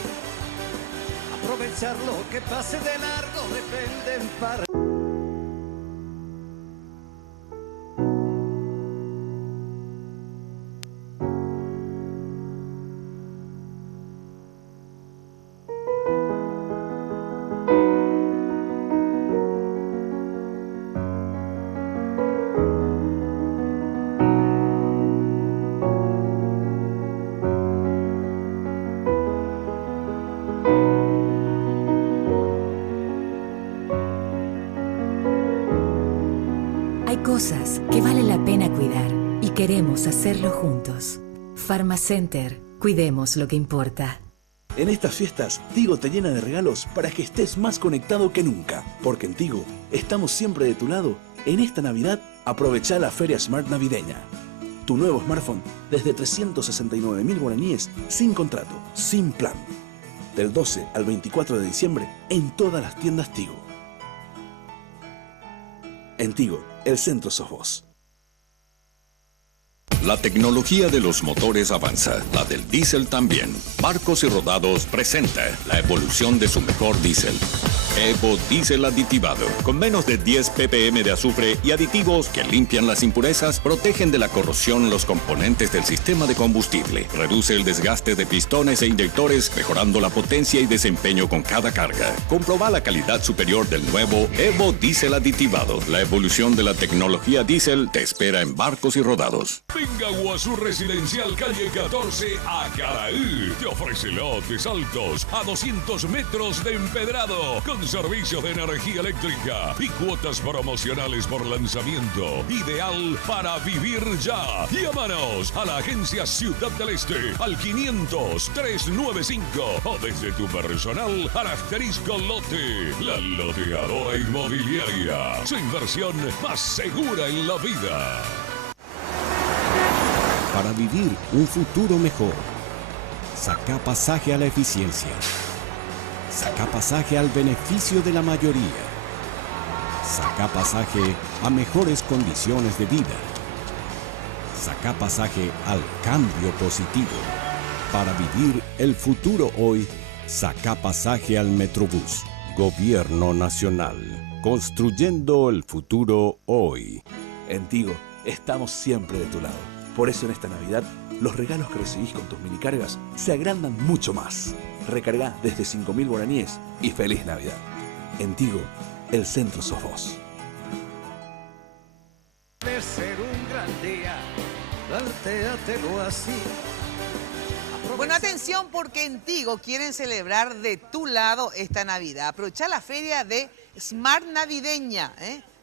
Aprovechar lo que pase de largo depende en parte. Cosas que vale la pena cuidar y queremos hacerlo juntos. Pharmacenter, cuidemos lo que importa. En estas fiestas, Tigo te llena de regalos para que estés más conectado que nunca. Porque en Tigo estamos siempre de tu lado. En esta Navidad, aprovecha la Feria Smart Navideña. Tu nuevo smartphone desde 369.000 guaraníes, sin contrato, sin plan. Del 12 al 24 de diciembre en todas las tiendas Tigo. En Tigo, el centro sos vos. La tecnología de los motores avanza, la del diésel también. Barcos y Rodados presenta la evolución de su mejor diésel. Evo Diésel aditivado, con menos de 10 ppm de azufre y aditivos que limpian las impurezas, protegen de la corrosión los componentes del sistema de combustible, reduce el desgaste de pistones e inyectores, mejorando la potencia y desempeño con cada carga. Comproba la calidad superior del nuevo Evo Diésel aditivado. La evolución de la tecnología diésel te espera en Barcos y Rodados. Venga a Guazú Residencial Calle 14 a Caraí. Te ofrece lotes altos a 200 metros de empedrado, con servicios de energía eléctrica y cuotas promocionales por lanzamiento. Ideal para vivir ya. Llámanos a la agencia Ciudad del Este al 500-395 o desde tu personal al asterisco lote. La loteadora inmobiliaria. Su inversión más segura en la vida. Para vivir un futuro mejor, saca pasaje a la eficiencia. Saca pasaje al beneficio de la mayoría. Saca pasaje a mejores condiciones de vida. Saca pasaje al cambio positivo. Para vivir el futuro hoy, saca pasaje al Metrobús. Gobierno Nacional. Construyendo el futuro hoy. En Tigo, estamos siempre de tu lado. Por eso en esta Navidad, los regalos que recibís con tus minicargas se agrandan mucho más. Recarga desde 5.000 guaraníes y feliz Navidad. En Tigo, el centro sos vos. De ser un gran día, plantéatelo así. Bueno, atención porque en Tigo quieren celebrar de tu lado esta Navidad. Aprovecha la feria de Smart Navideña,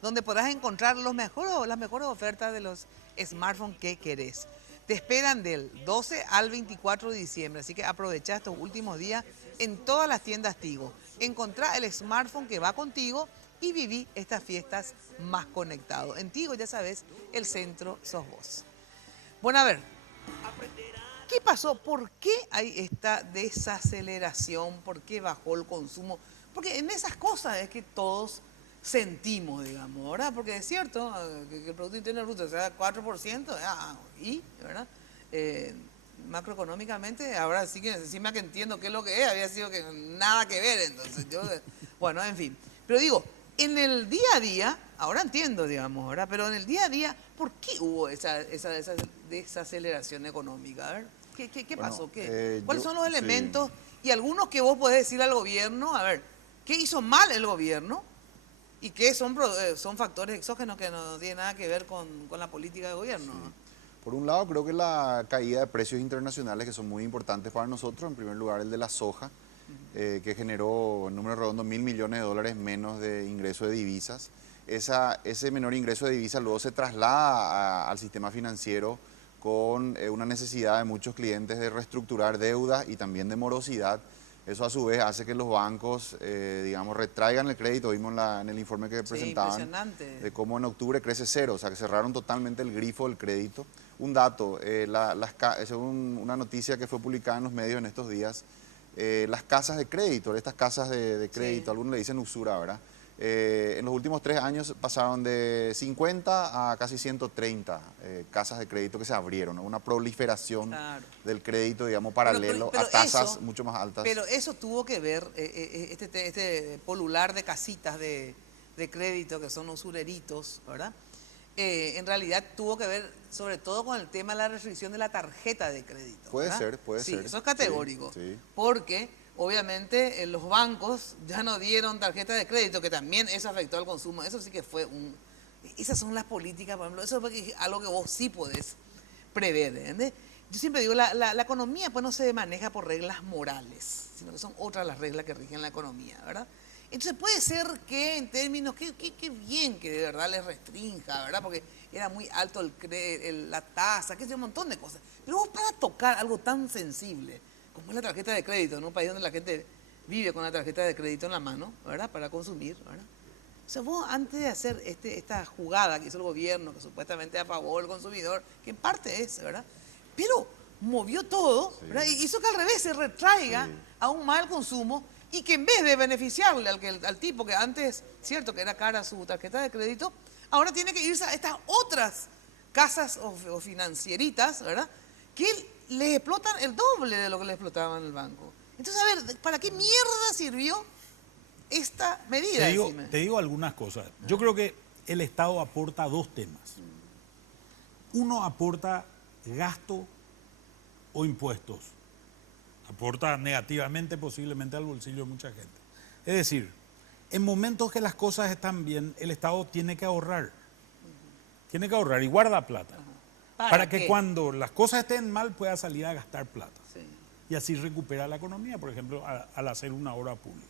donde podrás encontrar las mejores ofertas de los smartphones que querés. Te esperan del 12 al 24 de diciembre, así que aprovecha estos últimos días en todas las tiendas Tigo. Encontrá el smartphone que va contigo y viví estas fiestas más conectado. En Tigo, ya sabes, el centro sos vos. Bueno, a ver, ¿qué pasó? ¿Por qué hay esta desaceleración? ¿Por qué bajó el consumo? Porque en esas cosas es que todos sentimos, digamos, ¿verdad? Porque es cierto que el Producto Interno Bruto sea 4%, ¿y? ¿verdad? macroeconómicamente, ahora sí que encima que entiendo qué es lo que es, había sido que nada que ver, entonces yo, bueno, en fin. Pero digo, en el día a día, ahora entiendo, digamos, ¿verdad? Pero en el día a día, ¿por qué hubo esa desaceleración económica? A ver, ¿qué pasó? ¿Cuáles son los elementos? Y algunos que vos podés decir al gobierno, a ver, ¿qué hizo mal el gobierno? Y qué son factores exógenos que no tienen nada que ver con la política de gobierno. Sí. Por un lado, creo que la caída de precios internacionales, que son muy importantes para nosotros, en primer lugar el de la soja, que generó, en número redondo, $1.000 millones menos de ingreso de divisas. Ese menor ingreso de divisas luego se traslada al sistema financiero con una necesidad de muchos clientes de reestructurar deudas y también de morosidad. Eso a su vez hace que los bancos, digamos, retraigan el crédito. Vimos en el informe que presentaban de cómo en octubre crece cero, o sea que cerraron totalmente el grifo del crédito. Un dato, según una noticia que fue publicada en los medios en estos días, las casas de crédito, estas casas de crédito, algunos le dicen usura, ¿verdad? En los últimos 3 años pasaron de 50 a casi 130 casas de crédito que se abrieron, ¿no? Una proliferación del crédito, digamos, paralelo a tasas mucho más altas. Pero eso tuvo que ver, este polular de casitas de crédito que son usureritos, ¿verdad? En realidad tuvo que ver sobre todo con el tema de la restricción de la tarjeta de crédito. Puede ¿verdad? ser. Sí, eso es categórico, sí. porque obviamente los bancos ya no dieron tarjeta de crédito, que también eso afectó al consumo. Eso sí que fue esas son las políticas, por ejemplo, eso es algo que vos sí podés prever, ¿entendés? Yo siempre digo, la economía pues no se maneja por reglas morales, sino que son otras las reglas que rigen la economía, ¿verdad? Entonces puede ser que en términos, qué bien que de verdad les restrinja, ¿verdad? Porque era muy alto la tasa, que es un montón de cosas. Pero vos para tocar algo tan sensible como es la tarjeta de crédito, en un país donde la gente vive con la tarjeta de crédito en la mano, ¿verdad? Para consumir, ¿verdad? O sea, vos antes de hacer esta jugada que hizo el gobierno, que supuestamente a favor del consumidor, que en parte es, ¿verdad? Pero movió todo, ¿verdad? Y hizo que al revés se retraiga aún más el consumo y que en vez de beneficiarle al tipo que antes, cierto, que era cara su tarjeta de crédito, ahora tiene que irse a estas otras casas o financieritas, ¿verdad? Que les explotan el doble de lo que les explotaban en el banco. Entonces, a ver, ¿para qué mierda sirvió esta medida? Te digo algunas cosas. Yo creo que el Estado aporta 2 temas. Uno aporta gasto o impuestos. Aporta negativamente posiblemente al bolsillo de mucha gente. Es decir, en momentos que las cosas están bien, el Estado tiene que ahorrar. Tiene que ahorrar y guarda plata. Para que cuando las cosas estén mal pueda salir a gastar plata. Sí. Y así recupera la economía, por ejemplo, al hacer una obra pública.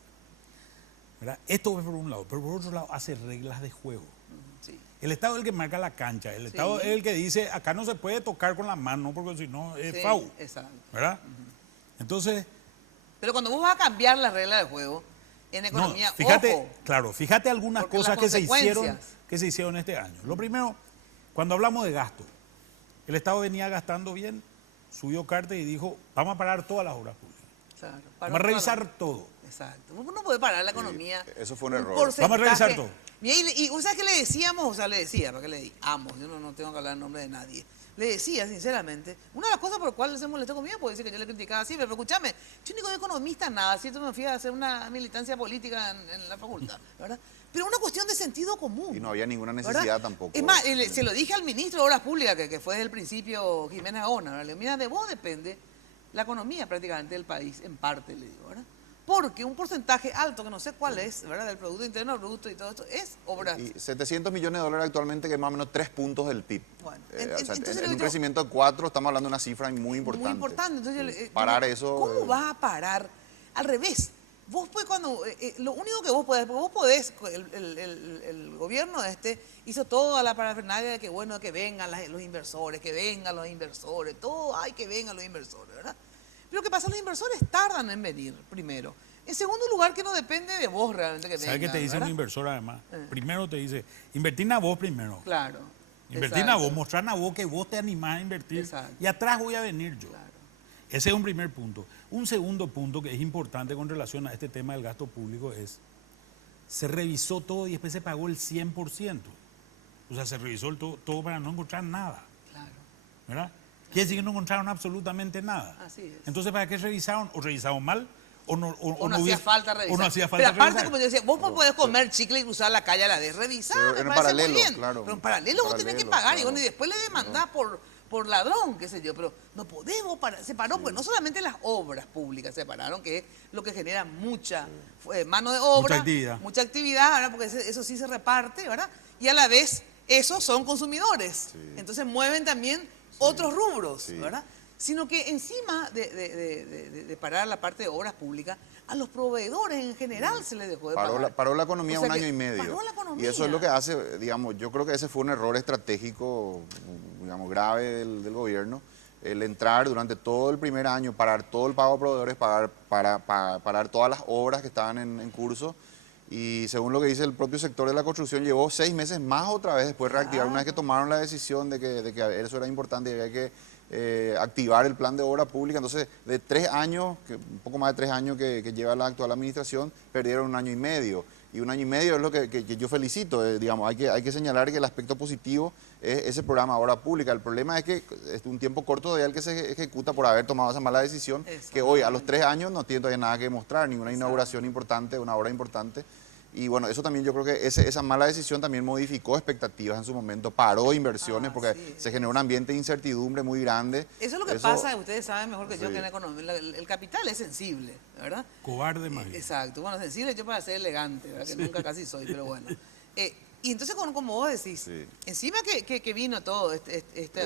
¿Verdad? Esto es por un lado, pero por otro lado hace reglas de juego. Sí. El Estado es el que marca la cancha, el Estado es el que dice, acá no se puede tocar con la mano porque si no es FAU. Exacto. ¿Verdad? Entonces... Pero cuando vos vas a cambiar las reglas de juego, en economía, fíjate, claro, fíjate algunas cosas que se hicieron este año. Lo primero, cuando hablamos de gasto, el Estado venía gastando bien, subió carta y dijo, vamos a parar todas las obras públicas. Claro, vamos a revisar todo. Exacto. Uno no puede parar la economía. Eso fue un error. Vamos a revisar todo. Y ¿sabes qué le decíamos? O sea, le decía, porque le amo, yo no tengo que hablar en nombre de nadie. Le decía, sinceramente, una de las cosas por las cuales se molestó conmigo, puede decir que yo le criticaba siempre, pero escúchame, yo no digo de economista nada, ¿cierto? Me fui a hacer una militancia política en la facultad, ¿verdad? Pero una cuestión de sentido común. Y no había ninguna necesidad, ¿verdad? Tampoco. Es más, se lo dije al ministro de Obras Públicas, que fue desde el principio Jiménez Gaona, ¿verdad? Le digo, mira, de vos depende la economía prácticamente del país, en parte, le digo, ¿verdad? Porque un porcentaje alto, que no sé cuál es, ¿verdad? Del Producto Interno Bruto y todo esto, es obras. Y $700 millones actualmente, que es más o menos 3 puntos del PIB. Bueno, entonces, en un crecimiento de 4, estamos hablando de una cifra muy importante. Muy importante. Entonces, parar eso... ¿Cómo vas a parar? Al revés. Vos pues cuando... lo único que vos podés... El gobierno hizo toda la parafernalia de que bueno, que vengan los inversores, todo, ay, que vengan los inversores, ¿verdad? Pero ¿qué pasa? Los inversores tardan en venir, primero. En segundo lugar, que no depende de vos realmente que vengan. ¿Sabes qué te dice, ¿verdad? Un inversor además? Primero te dice, invertir a vos primero. Claro. Invertir a vos, mostrar a vos que vos te animás a invertir. Exacto. Y atrás voy a venir yo. Claro. Ese es un primer punto. Un segundo punto que es importante con relación a este tema del gasto público es, se revisó todo y después se pagó el 100%. O sea, se revisó todo para no encontrar nada. Claro. ¿Verdad? Quiere decir que no encontraron absolutamente nada. Así es. Entonces, ¿para qué revisaron? ¿O revisaron mal? ¿O no hacía falta revisar? O no hacía falta pero aparte, revisar. como yo decía, vos podés comer chicle y cruzar la calle a la vez. Revisar, me en parece paralelo, muy bien. claro. Pero en paralelo vos tenés que pagar. Claro. Y, bueno, y después le demandás por ladrón, qué sé yo. Pero no podemos parar. Se paró, pues no solamente las obras públicas se pararon, que es lo que genera mucha mano de obra. Mucha actividad, ¿verdad? Porque eso sí se reparte, ¿verdad? Y a la vez, esos son consumidores. Sí. Entonces mueven también otros rubros, ¿verdad? Sino que encima de parar la parte de obras públicas, a los proveedores en general se les dejó de pagar. Paró la economía, o sea, un año y medio. Paró la economía. Y eso es lo que hace, digamos, yo creo que ese fue un error estratégico, digamos, grave del gobierno. El entrar durante todo el primer año, parar todo el pago a proveedores, parar todas las obras que estaban en curso. Y según lo que dice el propio sector de la construcción, llevó 6 meses más otra vez después de reactivar, una vez que tomaron la decisión de que eso era importante y había que activar el plan de obra pública. Entonces, de 3 años, un poco más de 3 años que lleva la actual administración, perdieron 1 año y medio. Y 1 año y medio es lo que yo felicito, digamos, hay que señalar que el aspecto positivo es ese programa de obra pública. El problema es que es un tiempo corto todavía el que se ejecuta por haber tomado esa mala decisión, que hoy a los 3 años no tiene todavía nada que mostrar, ninguna inauguración importante, una obra importante. Y bueno, eso también yo creo que esa mala decisión también modificó expectativas en su momento, paró inversiones porque se generó un ambiente de incertidumbre muy grande. Eso es lo que pasa, ustedes saben mejor que yo que en la economía, el capital es sensible, ¿verdad? Cobarde más. Exacto, bueno, sensible yo para ser elegante, ¿verdad? Que nunca casi soy, pero bueno. Y entonces, como vos decís, encima que vino todo esta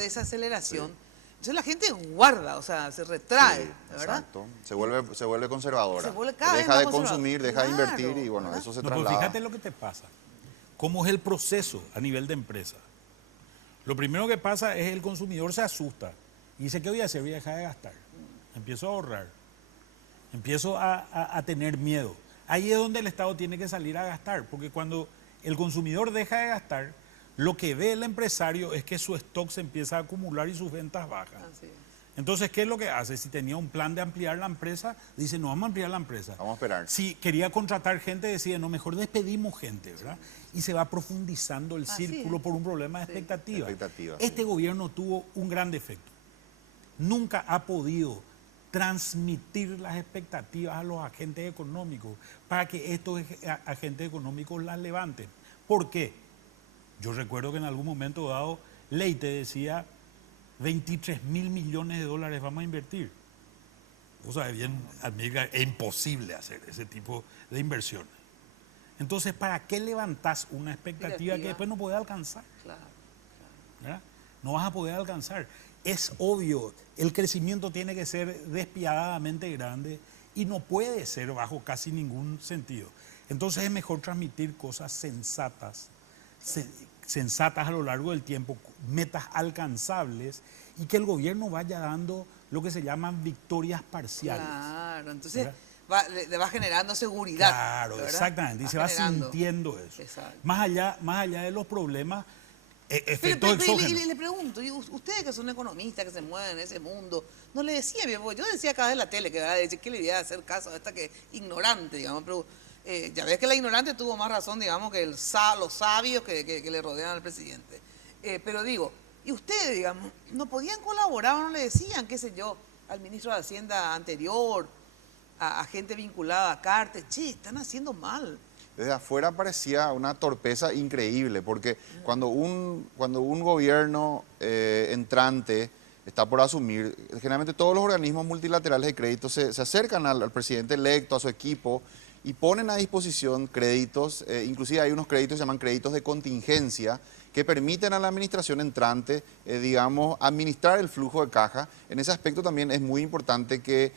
desaceleración, entonces la gente guarda, o sea, se retrae, ¿verdad? Exacto, se vuelve conservadora. Cada deja de consumir, deja de invertir y bueno, eso se traslada. Pues fíjate lo que te pasa. ¿Cómo es el proceso a nivel de empresa? Lo primero que pasa es el consumidor se asusta y dice, ¿qué voy a hacer? Voy a dejar de gastar. Empiezo a ahorrar. Empiezo a tener miedo. Ahí es donde el Estado tiene que salir a gastar, porque cuando el consumidor deja de gastar, lo que ve el empresario es que su stock se empieza a acumular y sus ventas bajan. Entonces, ¿qué es lo que hace? Si tenía un plan de ampliar la empresa, dice, no vamos a ampliar la empresa. Vamos a esperar. Si quería contratar gente, decide, no, mejor despedimos gente, ¿verdad? Y se va profundizando el círculo por un problema de expectativa. Este gobierno tuvo un gran defecto. Nunca ha podido transmitir las expectativas a los agentes económicos para que estos agentes económicos las levanten. ¿Por qué? Yo recuerdo que en algún momento dado, Leite decía, 23.000 millones de dólares vamos a invertir. O sea, bien, amiga, es imposible hacer ese tipo de inversiones. Entonces, ¿para qué levantás una expectativa que después no podés alcanzar? ¿Verdad? No vas a poder alcanzar. Es obvio, el crecimiento tiene que ser despiadadamente grande y no puede ser bajo casi ningún sentido. Entonces es mejor transmitir cosas sensatas a lo largo del tiempo, metas alcanzables y que el gobierno vaya dando lo que se llaman victorias parciales. Claro, entonces le va generando seguridad. Claro, ¿verdad? Exactamente, y se va sintiendo eso. Exacto. Más allá de los problemas, efectos exógenos. Y le pregunto, ustedes que son economistas, que se mueven en ese mundo, no le decía, yo decía acá en la tele que ¿qué le iba a hacer caso a esta que es ignorante, digamos, pero ya ves que la ignorante tuvo más razón, digamos, que los sabios que le rodean al presidente. Pero digo, y ustedes, digamos, no podían colaborar o no le decían, qué sé yo, al ministro de Hacienda anterior, a gente vinculada a Cartes, che, están haciendo mal. Desde afuera parecía una torpeza increíble, porque cuando un gobierno entrante está por asumir, generalmente todos los organismos multilaterales de crédito se acercan al presidente electo, a su equipo, y ponen a disposición créditos, inclusive hay unos créditos que se llaman créditos de contingencia, que permiten a la administración entrante, digamos, administrar el flujo de caja. En ese aspecto también es muy importante que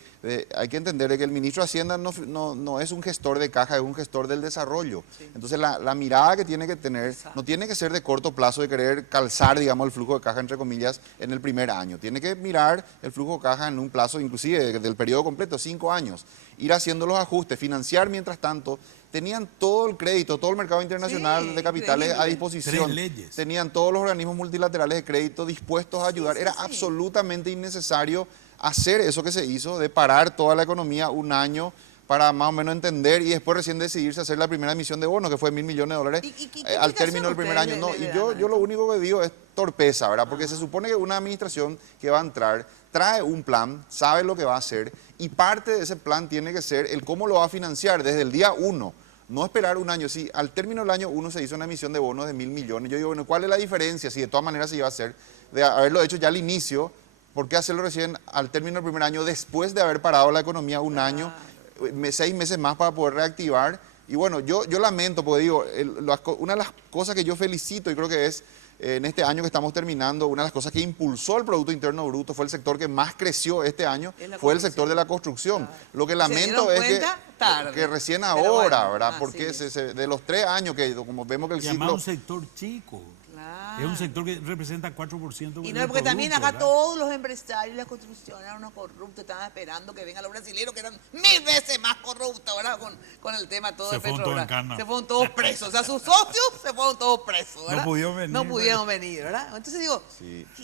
hay que entender que el ministro de Hacienda no es un gestor de caja, es un gestor del desarrollo. Sí. Entonces la mirada que tiene que tener no tiene que ser de corto plazo, de querer calzar, digamos, el flujo de caja, entre comillas, en el primer año. Tiene que mirar el flujo de caja en un plazo, inclusive del periodo completo, 5 años. Ir haciendo los ajustes, financiar mientras tanto. Tenían todo el crédito, todo el mercado internacional de capitales a disposición. Tenían todos los organismos multilaterales de crédito dispuestos a ayudar. Era absolutamente innecesario hacer eso que se hizo, de parar toda la economía un año para más o menos entender y después recién decidirse a hacer la primera emisión de bonos, que fue $1.000 millones al término del primer año. No, y yo lo único que digo es torpeza, ¿verdad? Porque se supone que una administración que va a entrar trae un plan, sabe lo que va a hacer y parte de ese plan tiene que ser el cómo lo va a financiar desde el día 1. No esperar un año. Si al término del año 1 se hizo una emisión de bonos de $1.000 millones, yo digo, bueno, ¿cuál es la diferencia? Si de todas maneras se iba a hacer, de haberlo hecho ya al inicio, ¿por qué hacerlo recién al término del primer año, después de haber parado la economía un año, 6 meses más para poder reactivar? Y bueno, yo lamento, porque digo, una de las cosas que yo felicito y creo que es en este año que estamos terminando, una de las cosas que impulsó el Producto Interno Bruto, fue el sector que más creció este año, fue el sector de la construcción. Claro. Lo que lamento es que recién ahora, bueno, ¿verdad? Porque de los 3 años que como vemos que el ciclo... un sector chico. Es un sector que representa 4%. Y no, porque también acá, ¿verdad? Todos los empresarios de la construcción eran unos corruptos, estaban esperando que vengan los brasileños, que eran 1000 veces más corruptos, ¿verdad? Con el tema todo de Petrobras. Se fueron todos presos. O sea, sus socios se fueron todos presos, ¿verdad? No pudieron venir, ¿verdad? Entonces digo,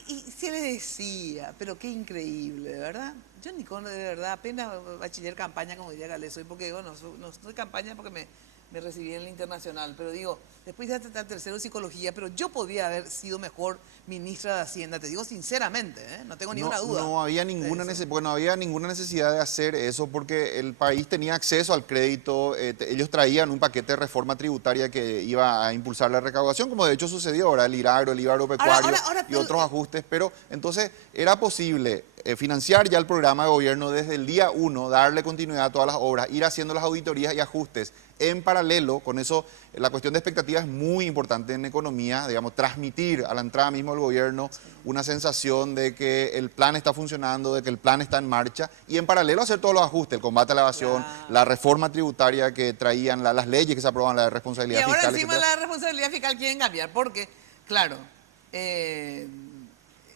y se les decía, pero qué increíble, ¿verdad? Yo ni con, de verdad, apenas bachiller campaña, como diría Gale, soy porque, bueno, no soy campaña porque me recibí en el internacional, pero digo, después hice hasta tercero psicología, pero yo podía haber sido mejor ministra de Hacienda, te digo sinceramente, no tengo ninguna duda. No había ninguna necesidad de hacer eso porque el país tenía acceso al crédito, ellos traían un paquete de reforma tributaria que iba a impulsar la recaudación, como de hecho sucedió ahora, el IRA agropecuario y otros ajustes, pero entonces era posible financiar ya el programa de gobierno desde el día 1, darle continuidad a todas las obras, ir haciendo las auditorías y ajustes. En paralelo, con eso, la cuestión de expectativas es muy importante en economía, digamos, transmitir a la entrada mismo del gobierno una sensación de que el plan está funcionando, de que el plan está en marcha, y en paralelo hacer todos los ajustes, el combate a la evasión, la reforma tributaria que traían, las leyes que se aproban, la de responsabilidad fiscal. Y ahora encima la responsabilidad fiscal quieren cambiar, porque, claro,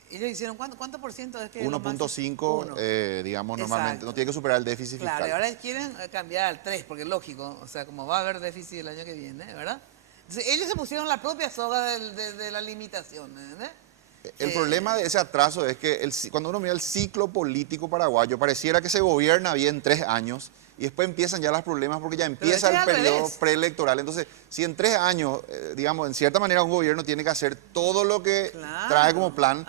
ellos hicieron, ¿cuánto por ciento es que 1.5, digamos, normalmente, no tiene que superar el déficit fiscal. Claro, y ahora quieren cambiar al 3, porque es lógico, o sea, como va a haber déficit el año que viene, ¿verdad? Entonces, ellos se pusieron la propia soga de la limitación, ¿verdad? El problema de ese atraso es que cuando uno mira el ciclo político paraguayo, pareciera que se gobierna bien 3 años y después empiezan ya los problemas porque ya empieza el periodo preelectoral. Entonces, si en 3 años, digamos, en cierta manera un gobierno tiene que hacer todo lo que trae como plan,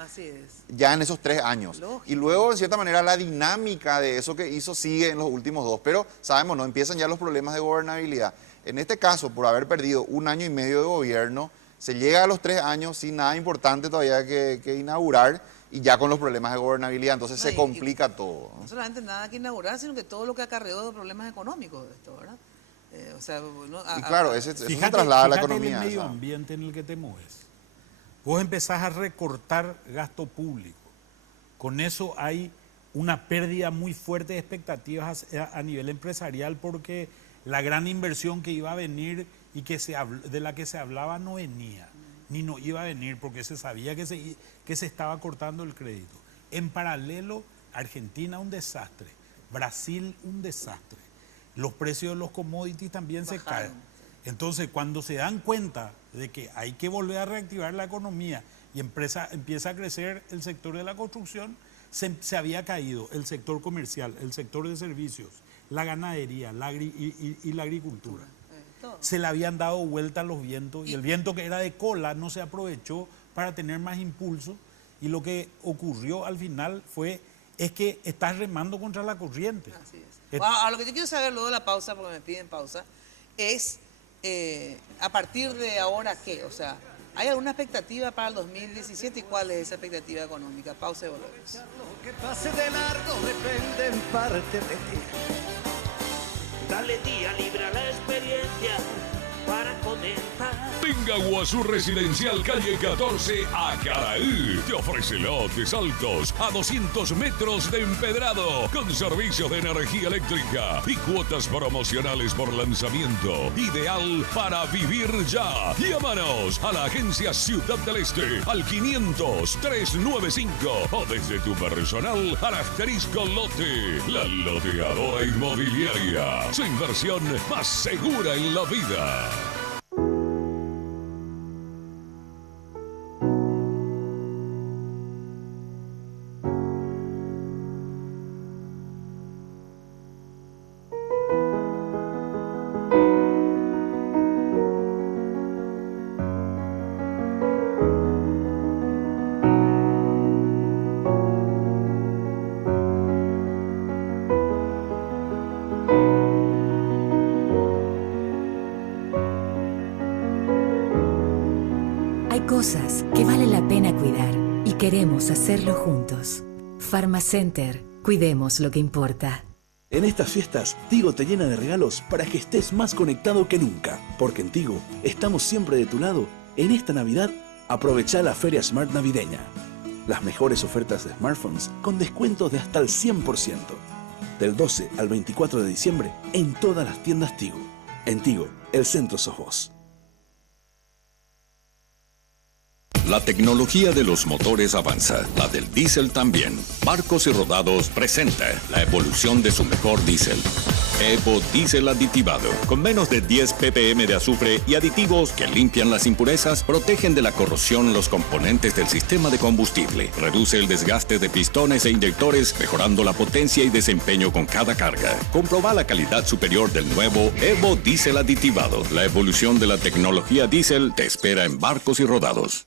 ya en esos 3 años. Lógico. Y luego, en cierta manera, la dinámica de eso que hizo sigue en los últimos 2. Pero, sabemos, no empiezan ya los problemas de gobernabilidad. En este caso, por haber perdido 1 año y medio de gobierno, se llega a los 3 años sin nada importante todavía que inaugurar y ya con los problemas de gobernabilidad, entonces se complica todo. No solamente nada que inaugurar, sino que todo lo que acarreó de problemas económicos de esto, ¿verdad? O sea, y claro, eso se traslada a la economía. En el medio ambiente en el que te mueves, vos empezás a recortar gasto público. Con eso hay una pérdida muy fuerte de expectativas a nivel empresarial porque la gran inversión que iba a venir y de la que se hablaba no venía, ni no iba a venir porque se sabía que se estaba cortando el crédito. En paralelo, Argentina un desastre, Brasil un desastre, los precios de los commodities también se caen. Entonces, cuando se dan cuenta de que hay que volver a reactivar la economía y empieza a crecer el sector de la construcción, se había caído el sector comercial, el sector de servicios, la ganadería y la agricultura. Se le habían dado vuelta los vientos y el viento que era de cola no se aprovechó para tener más impulso y lo que ocurrió al final es que estás remando contra la corriente. Así es. A lo que yo quiero saber luego de la pausa, porque me piden pausa, es a partir de ahora qué, o sea, ¿hay alguna expectativa para el 2017 y cuál es esa expectativa económica? Pausa y volvemos. Lo que pase de largo depende en parte de ti. Dale día libre a la experiencia para comentar. Venga a Guazú Residencial Calle 14 a Caraí. Te ofrece lotes altos a 200 metros de empedrado con servicios de energía eléctrica y cuotas promocionales por lanzamiento. Ideal para vivir ya. Llámanos a la agencia Ciudad del Este al 500-395 o desde tu personal al asterisco lote. La loteadora inmobiliaria. Su inversión más segura en la vida. cosas que vale la pena cuidar y queremos hacerlo juntos. Pharmacenter, cuidemos lo que importa. En estas fiestas, Tigo te llena de regalos para que estés más conectado que nunca. Porque en Tigo estamos siempre de tu lado. En esta Navidad, aprovecha la Feria Smart navideña. Las mejores ofertas de smartphones con descuentos de hasta el 100%. Del 12 al 24 de diciembre en todas las tiendas Tigo. En Tigo, el centro sos vos. La tecnología de los motores avanza, la del diésel también. Barcos y Rodados presenta la evolución de su mejor diésel. Evo Diésel Aditivado, con menos de 10 ppm de azufre y aditivos que limpian las impurezas, protegen de la corrosión los componentes del sistema de combustible, reduce el desgaste de pistones e inyectores, mejorando la potencia y desempeño con cada carga. Comproba la calidad superior del nuevo Evo Diésel Aditivado. La evolución de la tecnología diésel te espera en Barcos y Rodados.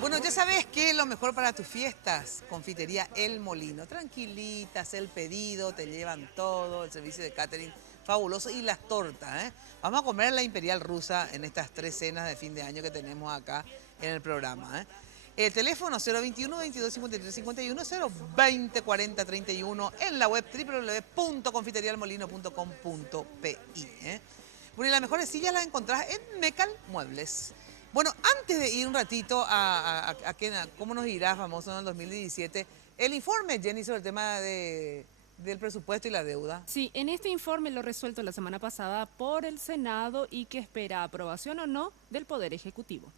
Bueno, ya sabes que lo mejor para tus fiestas, Confitería El Molino. Tranquilitas, el pedido, te llevan todo, el servicio de catering fabuloso y las tortas, ¿eh? Vamos a comer la Imperial Rusa en estas 3 cenas de fin de año que tenemos acá en el programa, ¿eh? El teléfono 021 22 53 51 020 40 31 en la web www.confiterialmolino.com.pi, ¿eh? Bueno, y las mejores sillas las encontrás en Mecal Muebles. Bueno, antes de ir un ratito a cómo nos irá famoso en el 2017, el informe, Jenny, sobre el tema del presupuesto y la deuda. Sí, en este informe lo resuelto la semana pasada por el Senado y que espera aprobación o no del Poder Ejecutivo.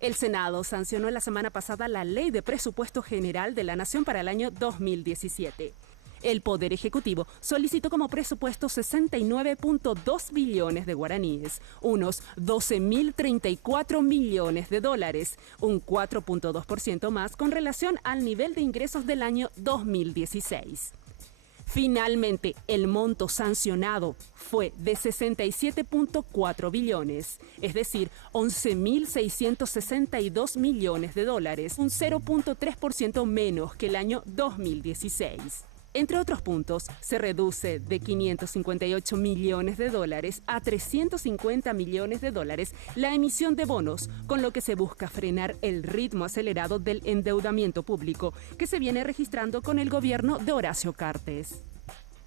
El Senado sancionó la semana pasada la Ley de Presupuesto General de la Nación para el año 2017. El Poder Ejecutivo solicitó como presupuesto 69.2 billones de guaraníes, unos 12.034 millones de dólares, un 4.2% más con relación al nivel de ingresos del año 2016. Finalmente, el monto sancionado fue de 67.4 billones, es decir, 11.662 millones de dólares, un 0.3% menos que el año 2016. Entre otros puntos, se reduce de 558 millones de dólares a 350 millones de dólares la emisión de bonos, con lo que se busca frenar el ritmo acelerado del endeudamiento público que se viene registrando con el gobierno de Horacio Cartes.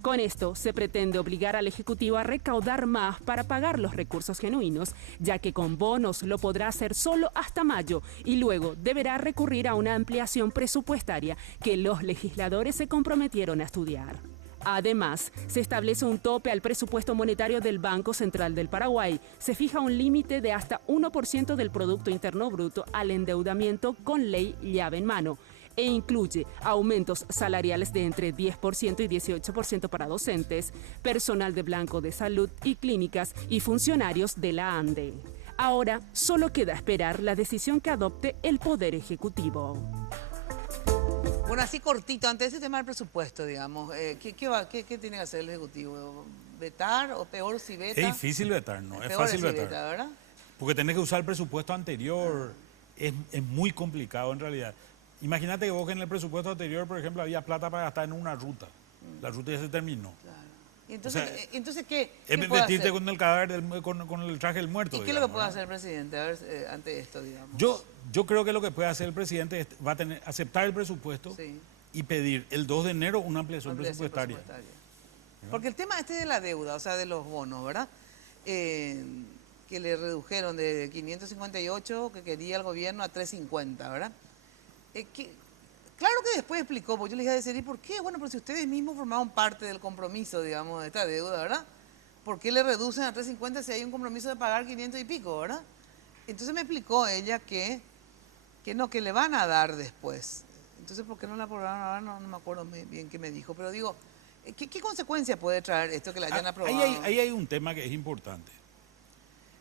Con esto se pretende obligar al Ejecutivo a recaudar más para pagar los recursos genuinos, ya que con bonos lo podrá hacer solo hasta mayo y luego deberá recurrir a una ampliación presupuestaria que los legisladores se comprometieron a estudiar. Además, se establece un tope al presupuesto monetario del Banco Central del Paraguay. Se fija un límite de hasta 1% del Producto Interno Bruto al endeudamiento con ley llave en mano, e incluye aumentos salariales de entre 10% y 18% para docentes, personal de blanco de salud y clínicas y funcionarios de la ANDE. Ahora solo queda esperar la decisión que adopte el Poder Ejecutivo. Bueno, así cortito, antes de ese tema del presupuesto, digamos, ¿qué tiene que hacer el Ejecutivo? ¿Vetar o peor si veta? Es difícil vetar, ¿no? Es fácil vetar. ¿Verdad? Porque tenés que usar el presupuesto anterior. Es muy complicado en realidad. Imagínate que vos en el presupuesto anterior, por ejemplo, había plata para gastar en una ruta. La ruta ya se terminó. Claro. ¿Y entonces, entonces ¿qué? Es vestirte con el cadáver, con el traje del muerto. ¿Y qué es lo que puede hacer el presidente ante esto, digamos? Yo creo que lo que puede hacer el presidente va a aceptar el presupuesto y pedir el 2 de enero una ampliación presupuestaria. Porque el tema de la deuda, o sea, de los bonos, ¿verdad? Que le redujeron de 558 que quería el gobierno a 350, ¿verdad? Claro que después explicó, porque yo les iba a decir, ¿y por qué? Bueno, pero si ustedes mismos formaron parte del compromiso, digamos, de esta deuda, ¿verdad? ¿Por qué le reducen a 350 si hay un compromiso de pagar 500 y pico, ¿verdad? Entonces me explicó ella que le van a dar después. Entonces, ¿por qué no la aprobaron ahora? No me acuerdo bien qué me dijo, pero digo, ¿Qué consecuencia puede traer esto que la hayan aprobado? Ahí hay un tema que es importante.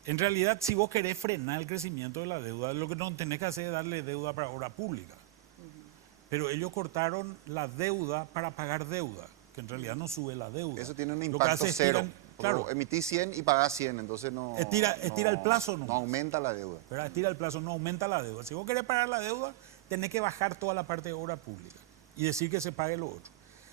En realidad, si vos querés frenar el crecimiento de la deuda, lo que no tenés que hacer es darle deuda para obra pública. Pero ellos cortaron la deuda para pagar deuda, que en realidad no sube la deuda. Eso tiene un impacto cero. Claro. Emitís 100 y pagás 100, entonces no... Estira el plazo, no aumenta la deuda. ¿Verdad? Estira el plazo, no aumenta la deuda. Si vos querés pagar la deuda, tenés que bajar toda la parte de obra pública y decir que se pague lo otro.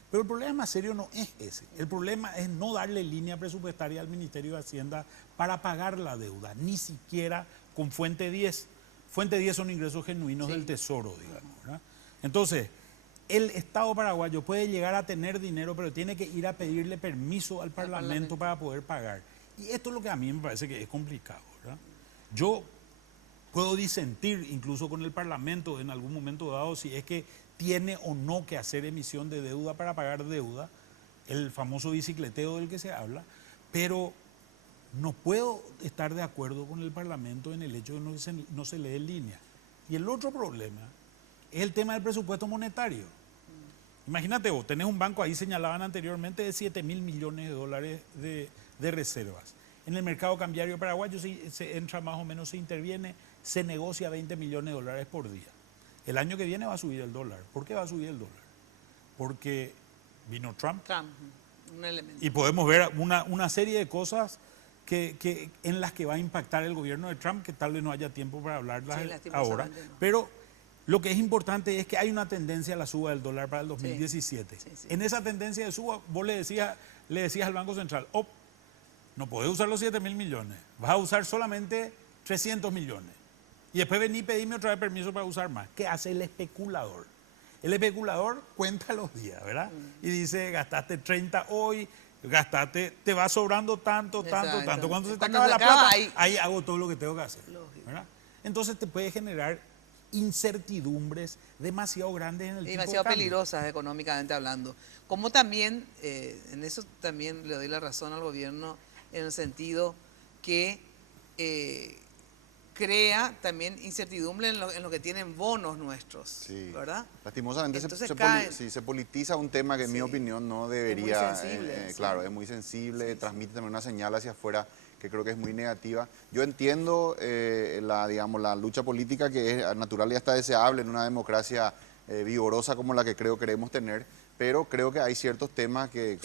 Pero el problema más serio no es ese. El problema es no darle línea presupuestaria al Ministerio de Hacienda para pagar la deuda, ni siquiera con fuente 10. Fuente 10 son ingresos genuinos del Tesoro, digamos, ¿verdad? Entonces, el Estado paraguayo puede llegar a tener dinero, pero tiene que ir a pedirle permiso al Parlamento para poder pagar. Y esto es lo que a mí me parece que es complicado, ¿verdad? Yo puedo disentir incluso con el Parlamento en algún momento dado si es que tiene o no que hacer emisión de deuda para pagar deuda, el famoso bicicleteo del que se habla, pero no puedo estar de acuerdo con el Parlamento en el hecho de que no se lee en línea. Y el otro problema es el tema del presupuesto monetario. Imagínate vos, tenés un banco, ahí señalaban anteriormente, de 7.000 millones de dólares de reservas. En el mercado cambiario paraguayo se entra más o menos, se interviene, se negocia 20 millones de dólares por día. El año que viene va a subir el dólar. ¿Por qué va a subir el dólar? Porque vino Trump. Un elemento. Y podemos ver una serie de cosas en las que va a impactar el gobierno de Trump, que tal vez no haya tiempo para hablarlas ahora. No. Pero lo que es importante es que hay una tendencia a la suba del dólar para el 2017. Sí. En esa tendencia de suba, vos le decías al Banco Central, no podés usar los 7.000 millones, vas a usar solamente 300 millones. Y después vení y pedime otra vez permiso para usar más. ¿Qué hace el especulador? El especulador cuenta los días, ¿verdad? Y dice, gastaste 30 hoy, te va sobrando tanto. Cuando se te acaba la plata, ahí hago todo lo que tengo que hacer, ¿verdad? Entonces te puede generar incertidumbres demasiado grandes en el tiempo. Demasiado peligrosas económicamente hablando. Como también, en eso también le doy la razón al gobierno, en el sentido que crea también incertidumbre en lo que tienen bonos nuestros, ¿verdad? Lastimosamente se politiza un tema que en mi opinión no debería... Es muy sensible. Claro, es muy sensible, transmite también una señal hacia afuera que creo que es muy negativa. Yo entiendo la lucha política que es natural y hasta deseable en una democracia vigorosa como la que creo queremos tener, pero creo que hay ciertos temas que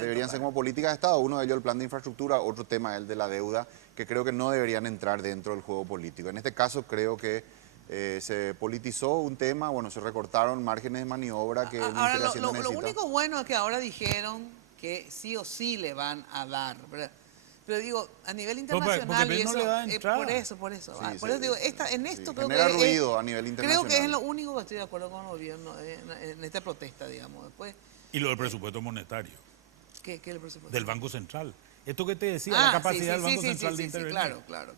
deberían ser como políticas de Estado. Uno de ellos el plan de infraestructura, otro tema el de la deuda, que creo que no deberían entrar dentro del juego político. En este caso creo que se politizó un tema, se recortaron márgenes de maniobra que el Ministerio de Hacienda necesita. Lo único bueno es que ahora dijeron que sí o sí le van a dar, ¿verdad? Pero digo, a nivel internacional y eso, no le da entrada. por eso. Por eso digo, en esto creo genera ruido a nivel internacional. Creo que es lo único que estoy de acuerdo con el gobierno en esta protesta, digamos. Después, y lo del presupuesto monetario. ¿Qué es el presupuesto? Del Banco Central. Esto que te decía, la capacidad del Banco Central de intervenir. Claro.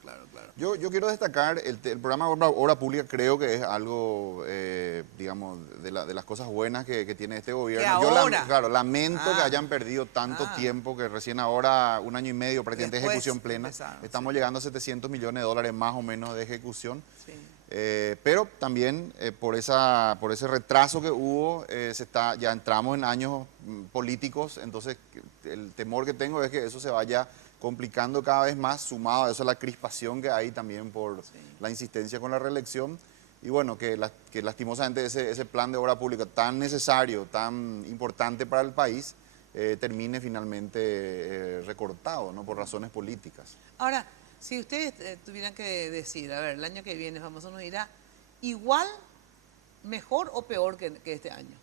Yo quiero destacar, el programa Obra Pública creo que es algo, digamos, de las cosas buenas que tiene este gobierno. Yo lamento que hayan perdido tanto tiempo, que recién ahora, 1 año y medio prácticamente de ejecución plena. Estamos llegando a 700 millones de dólares más o menos de ejecución. Sí. Pero también por ese retraso que hubo, ya entramos en años políticos, entonces el temor que tengo es que eso se vaya complicando cada vez más, sumado a eso la crispación que hay también por la insistencia con la reelección, y que lastimosamente ese plan de obra pública tan necesario, tan importante para el país, termine finalmente recortado, ¿no? Por razones políticas. Ahora, si ustedes tuvieran que decir, a ver, el año que viene famoso nos irá igual, mejor o peor que este año,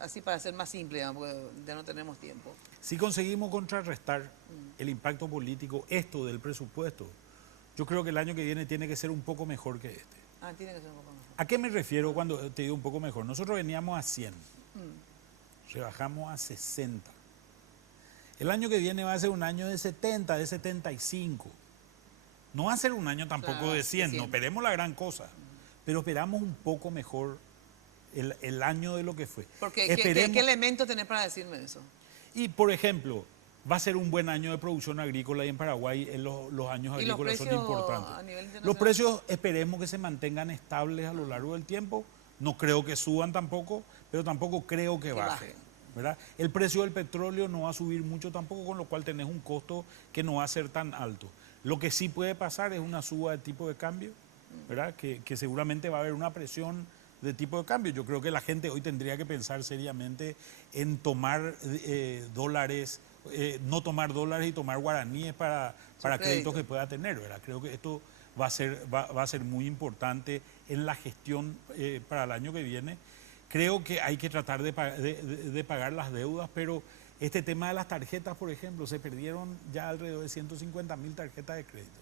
así para ser más simple, digamos, porque ya no tenemos tiempo. Si conseguimos contrarrestar el impacto político, esto del presupuesto, yo creo que el año que viene tiene que ser un poco mejor que este. Tiene que ser un poco mejor. ¿A qué me refiero cuando te digo un poco mejor? Nosotros veníamos a 100, rebajamos a 60. El año que viene va a ser un año de 70, de 75. No va a ser un año tampoco de 100, no esperemos la gran cosa, pero esperamos un poco mejor el año de lo que fue. Porque, ¿qué elemento tenés para decirme eso? Y, por ejemplo, va a ser un buen año de producción agrícola y en Paraguay los años agrícolas son importantes. Los precios esperemos que se mantengan estables a lo largo del tiempo. No creo que suban tampoco, pero tampoco creo que bajen. ¿verdad? El precio del petróleo no va a subir mucho tampoco, con lo cual tenés un costo que no va a ser tan alto. Lo que sí puede pasar es una suba de tipo de cambio, ¿verdad? Que seguramente va a haber una presión de tipo de cambio. Yo creo que la gente hoy tendría que pensar seriamente en tomar dólares, no tomar dólares y tomar guaraníes para créditos que pueda tener, ¿verdad? Creo que esto va a ser muy importante en la gestión para el año que viene. Creo que hay que tratar de pagar las deudas, pero este tema de las tarjetas, por ejemplo, se perdieron ya alrededor de 150.000 tarjetas de crédito,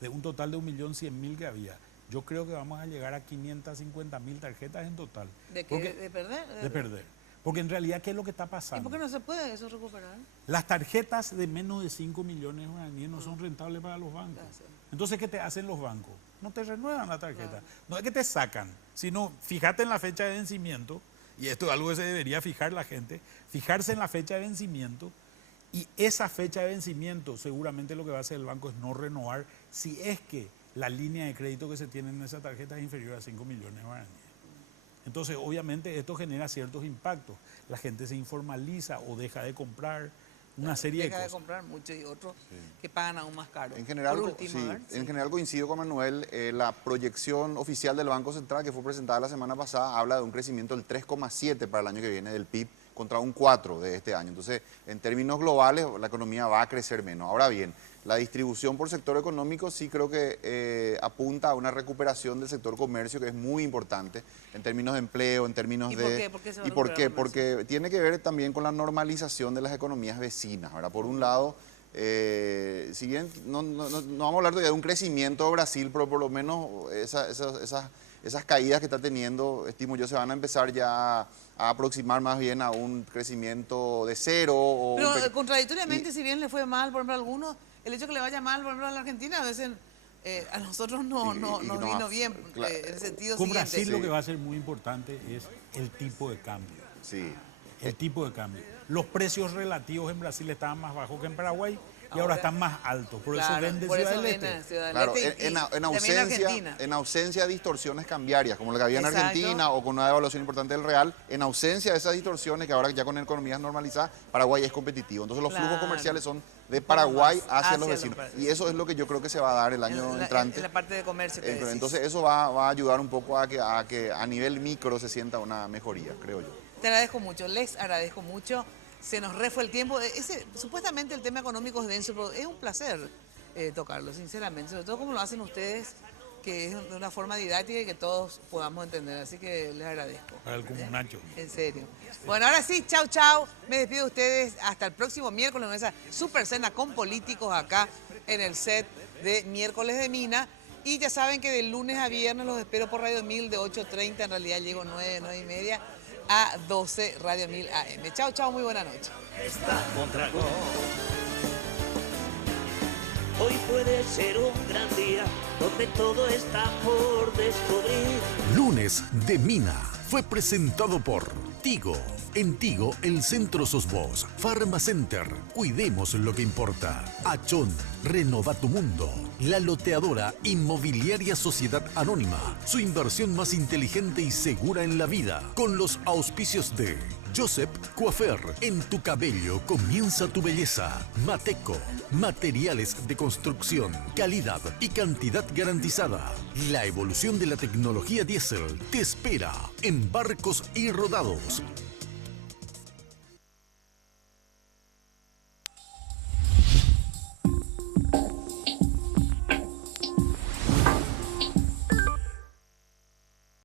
de un total de 1.100.000 que había. Yo creo que vamos a llegar a 550.000 tarjetas en total. ¿De qué? ¿De perder? De perder. Porque en realidad, ¿qué es lo que está pasando? ¿Y por qué no se puede eso recuperar? Las tarjetas de menos de 5 millones de guaraníes no son rentables para los bancos. Entonces, ¿qué te hacen los bancos? No te renuevan la tarjeta. No es que te sacan, sino fíjate en la fecha de vencimiento, y esto es algo que se debería fijar la gente, fijarse en la fecha de vencimiento, y esa fecha de vencimiento seguramente lo que va a hacer el banco es no renovar si es que la línea de crédito que se tiene en esa tarjeta es inferior a 5 millones de guaraníes. Entonces, obviamente, esto genera ciertos impactos. La gente se informaliza o deja de comprar una serie de cosas. Deja de comprar mucho y otros que pagan aún más caro. En general, Por último, en general coincido con Manuel. La proyección oficial del Banco Central que fue presentada la semana pasada habla de un crecimiento del 3,7 para el año que viene del PIB contra un 4 de este año. Entonces, en términos globales, la economía va a crecer menos. Ahora bien, la distribución por sector económico sí creo que apunta a una recuperación del sector comercio, que es muy importante en términos de empleo, en términos ¿Y de... por qué? ¿Por qué se va a ¿Y por recuperar qué? Porque tiene que ver también con la normalización de las economías vecinas, ¿verdad? Por un lado, si bien no vamos a hablar todavía de un crecimiento de Brasil, pero por lo menos esas caídas que está teniendo, estimo yo, se van a empezar ya a aproximar más bien a un crecimiento de cero. Pero contradictoriamente, si bien le fue mal, por ejemplo, a algunos, el hecho que le vaya mal, por ejemplo, a la Argentina, a veces a nosotros nos vino bien, en el sentido con siguiente. Brasil lo que va a ser muy importante es el tipo de cambio. Sí. El tipo de cambio. Los precios relativos en Brasil estaban más bajos que en Paraguay y ahora están más altos. Por eso vende Ciudad del Este. Claro, en ausencia de distorsiones cambiarias, como la que había en Argentina o con una devaluación importante del real, en ausencia de esas distorsiones que ahora ya con economías normalizadas, Paraguay es competitivo. Entonces los flujos comerciales son de Paraguay hacia los vecinos. Y eso es lo que yo te decía, se va a dar el año entrante. En la parte de comercio. Entonces eso va a ayudar un poco a que a nivel micro se sienta una mejoría, creo yo. Te agradezco mucho, les agradezco mucho. Se nos refue el tiempo. Supuestamente el tema económico es denso, pero es un placer tocarlo, sinceramente. Sobre todo como lo hacen ustedes, que es de una forma didáctica y que todos podamos entender. Así que les agradezco. Para el comunacho. En serio. Bueno, ahora sí, chau, chau. Me despido de ustedes hasta el próximo miércoles en esa super cena con políticos acá en el set de Miércoles de Mina. Y ya saben que de lunes a viernes los espero por Radio 1000 de 8:30. En realidad llego 9:30 a 12 Radio 1000 AM. Chao, chao, muy buena noche. Está Mondragón. Hoy puede ser un gran día donde todo está por descubrir. Lunes de Mina fue presentado por Tigo. En Tigo, el centro sos vos. Pharma Center. Cuidemos lo que importa. Achón. Renova tu mundo. La loteadora Inmobiliaria Sociedad Anónima. Su inversión más inteligente y segura en la vida. Con los auspicios de Joseph Coiffeur. En tu cabello comienza tu belleza. Mateco. Materiales de construcción. Calidad y cantidad garantizada. La evolución de la tecnología diésel te espera en Barcos y Rodados.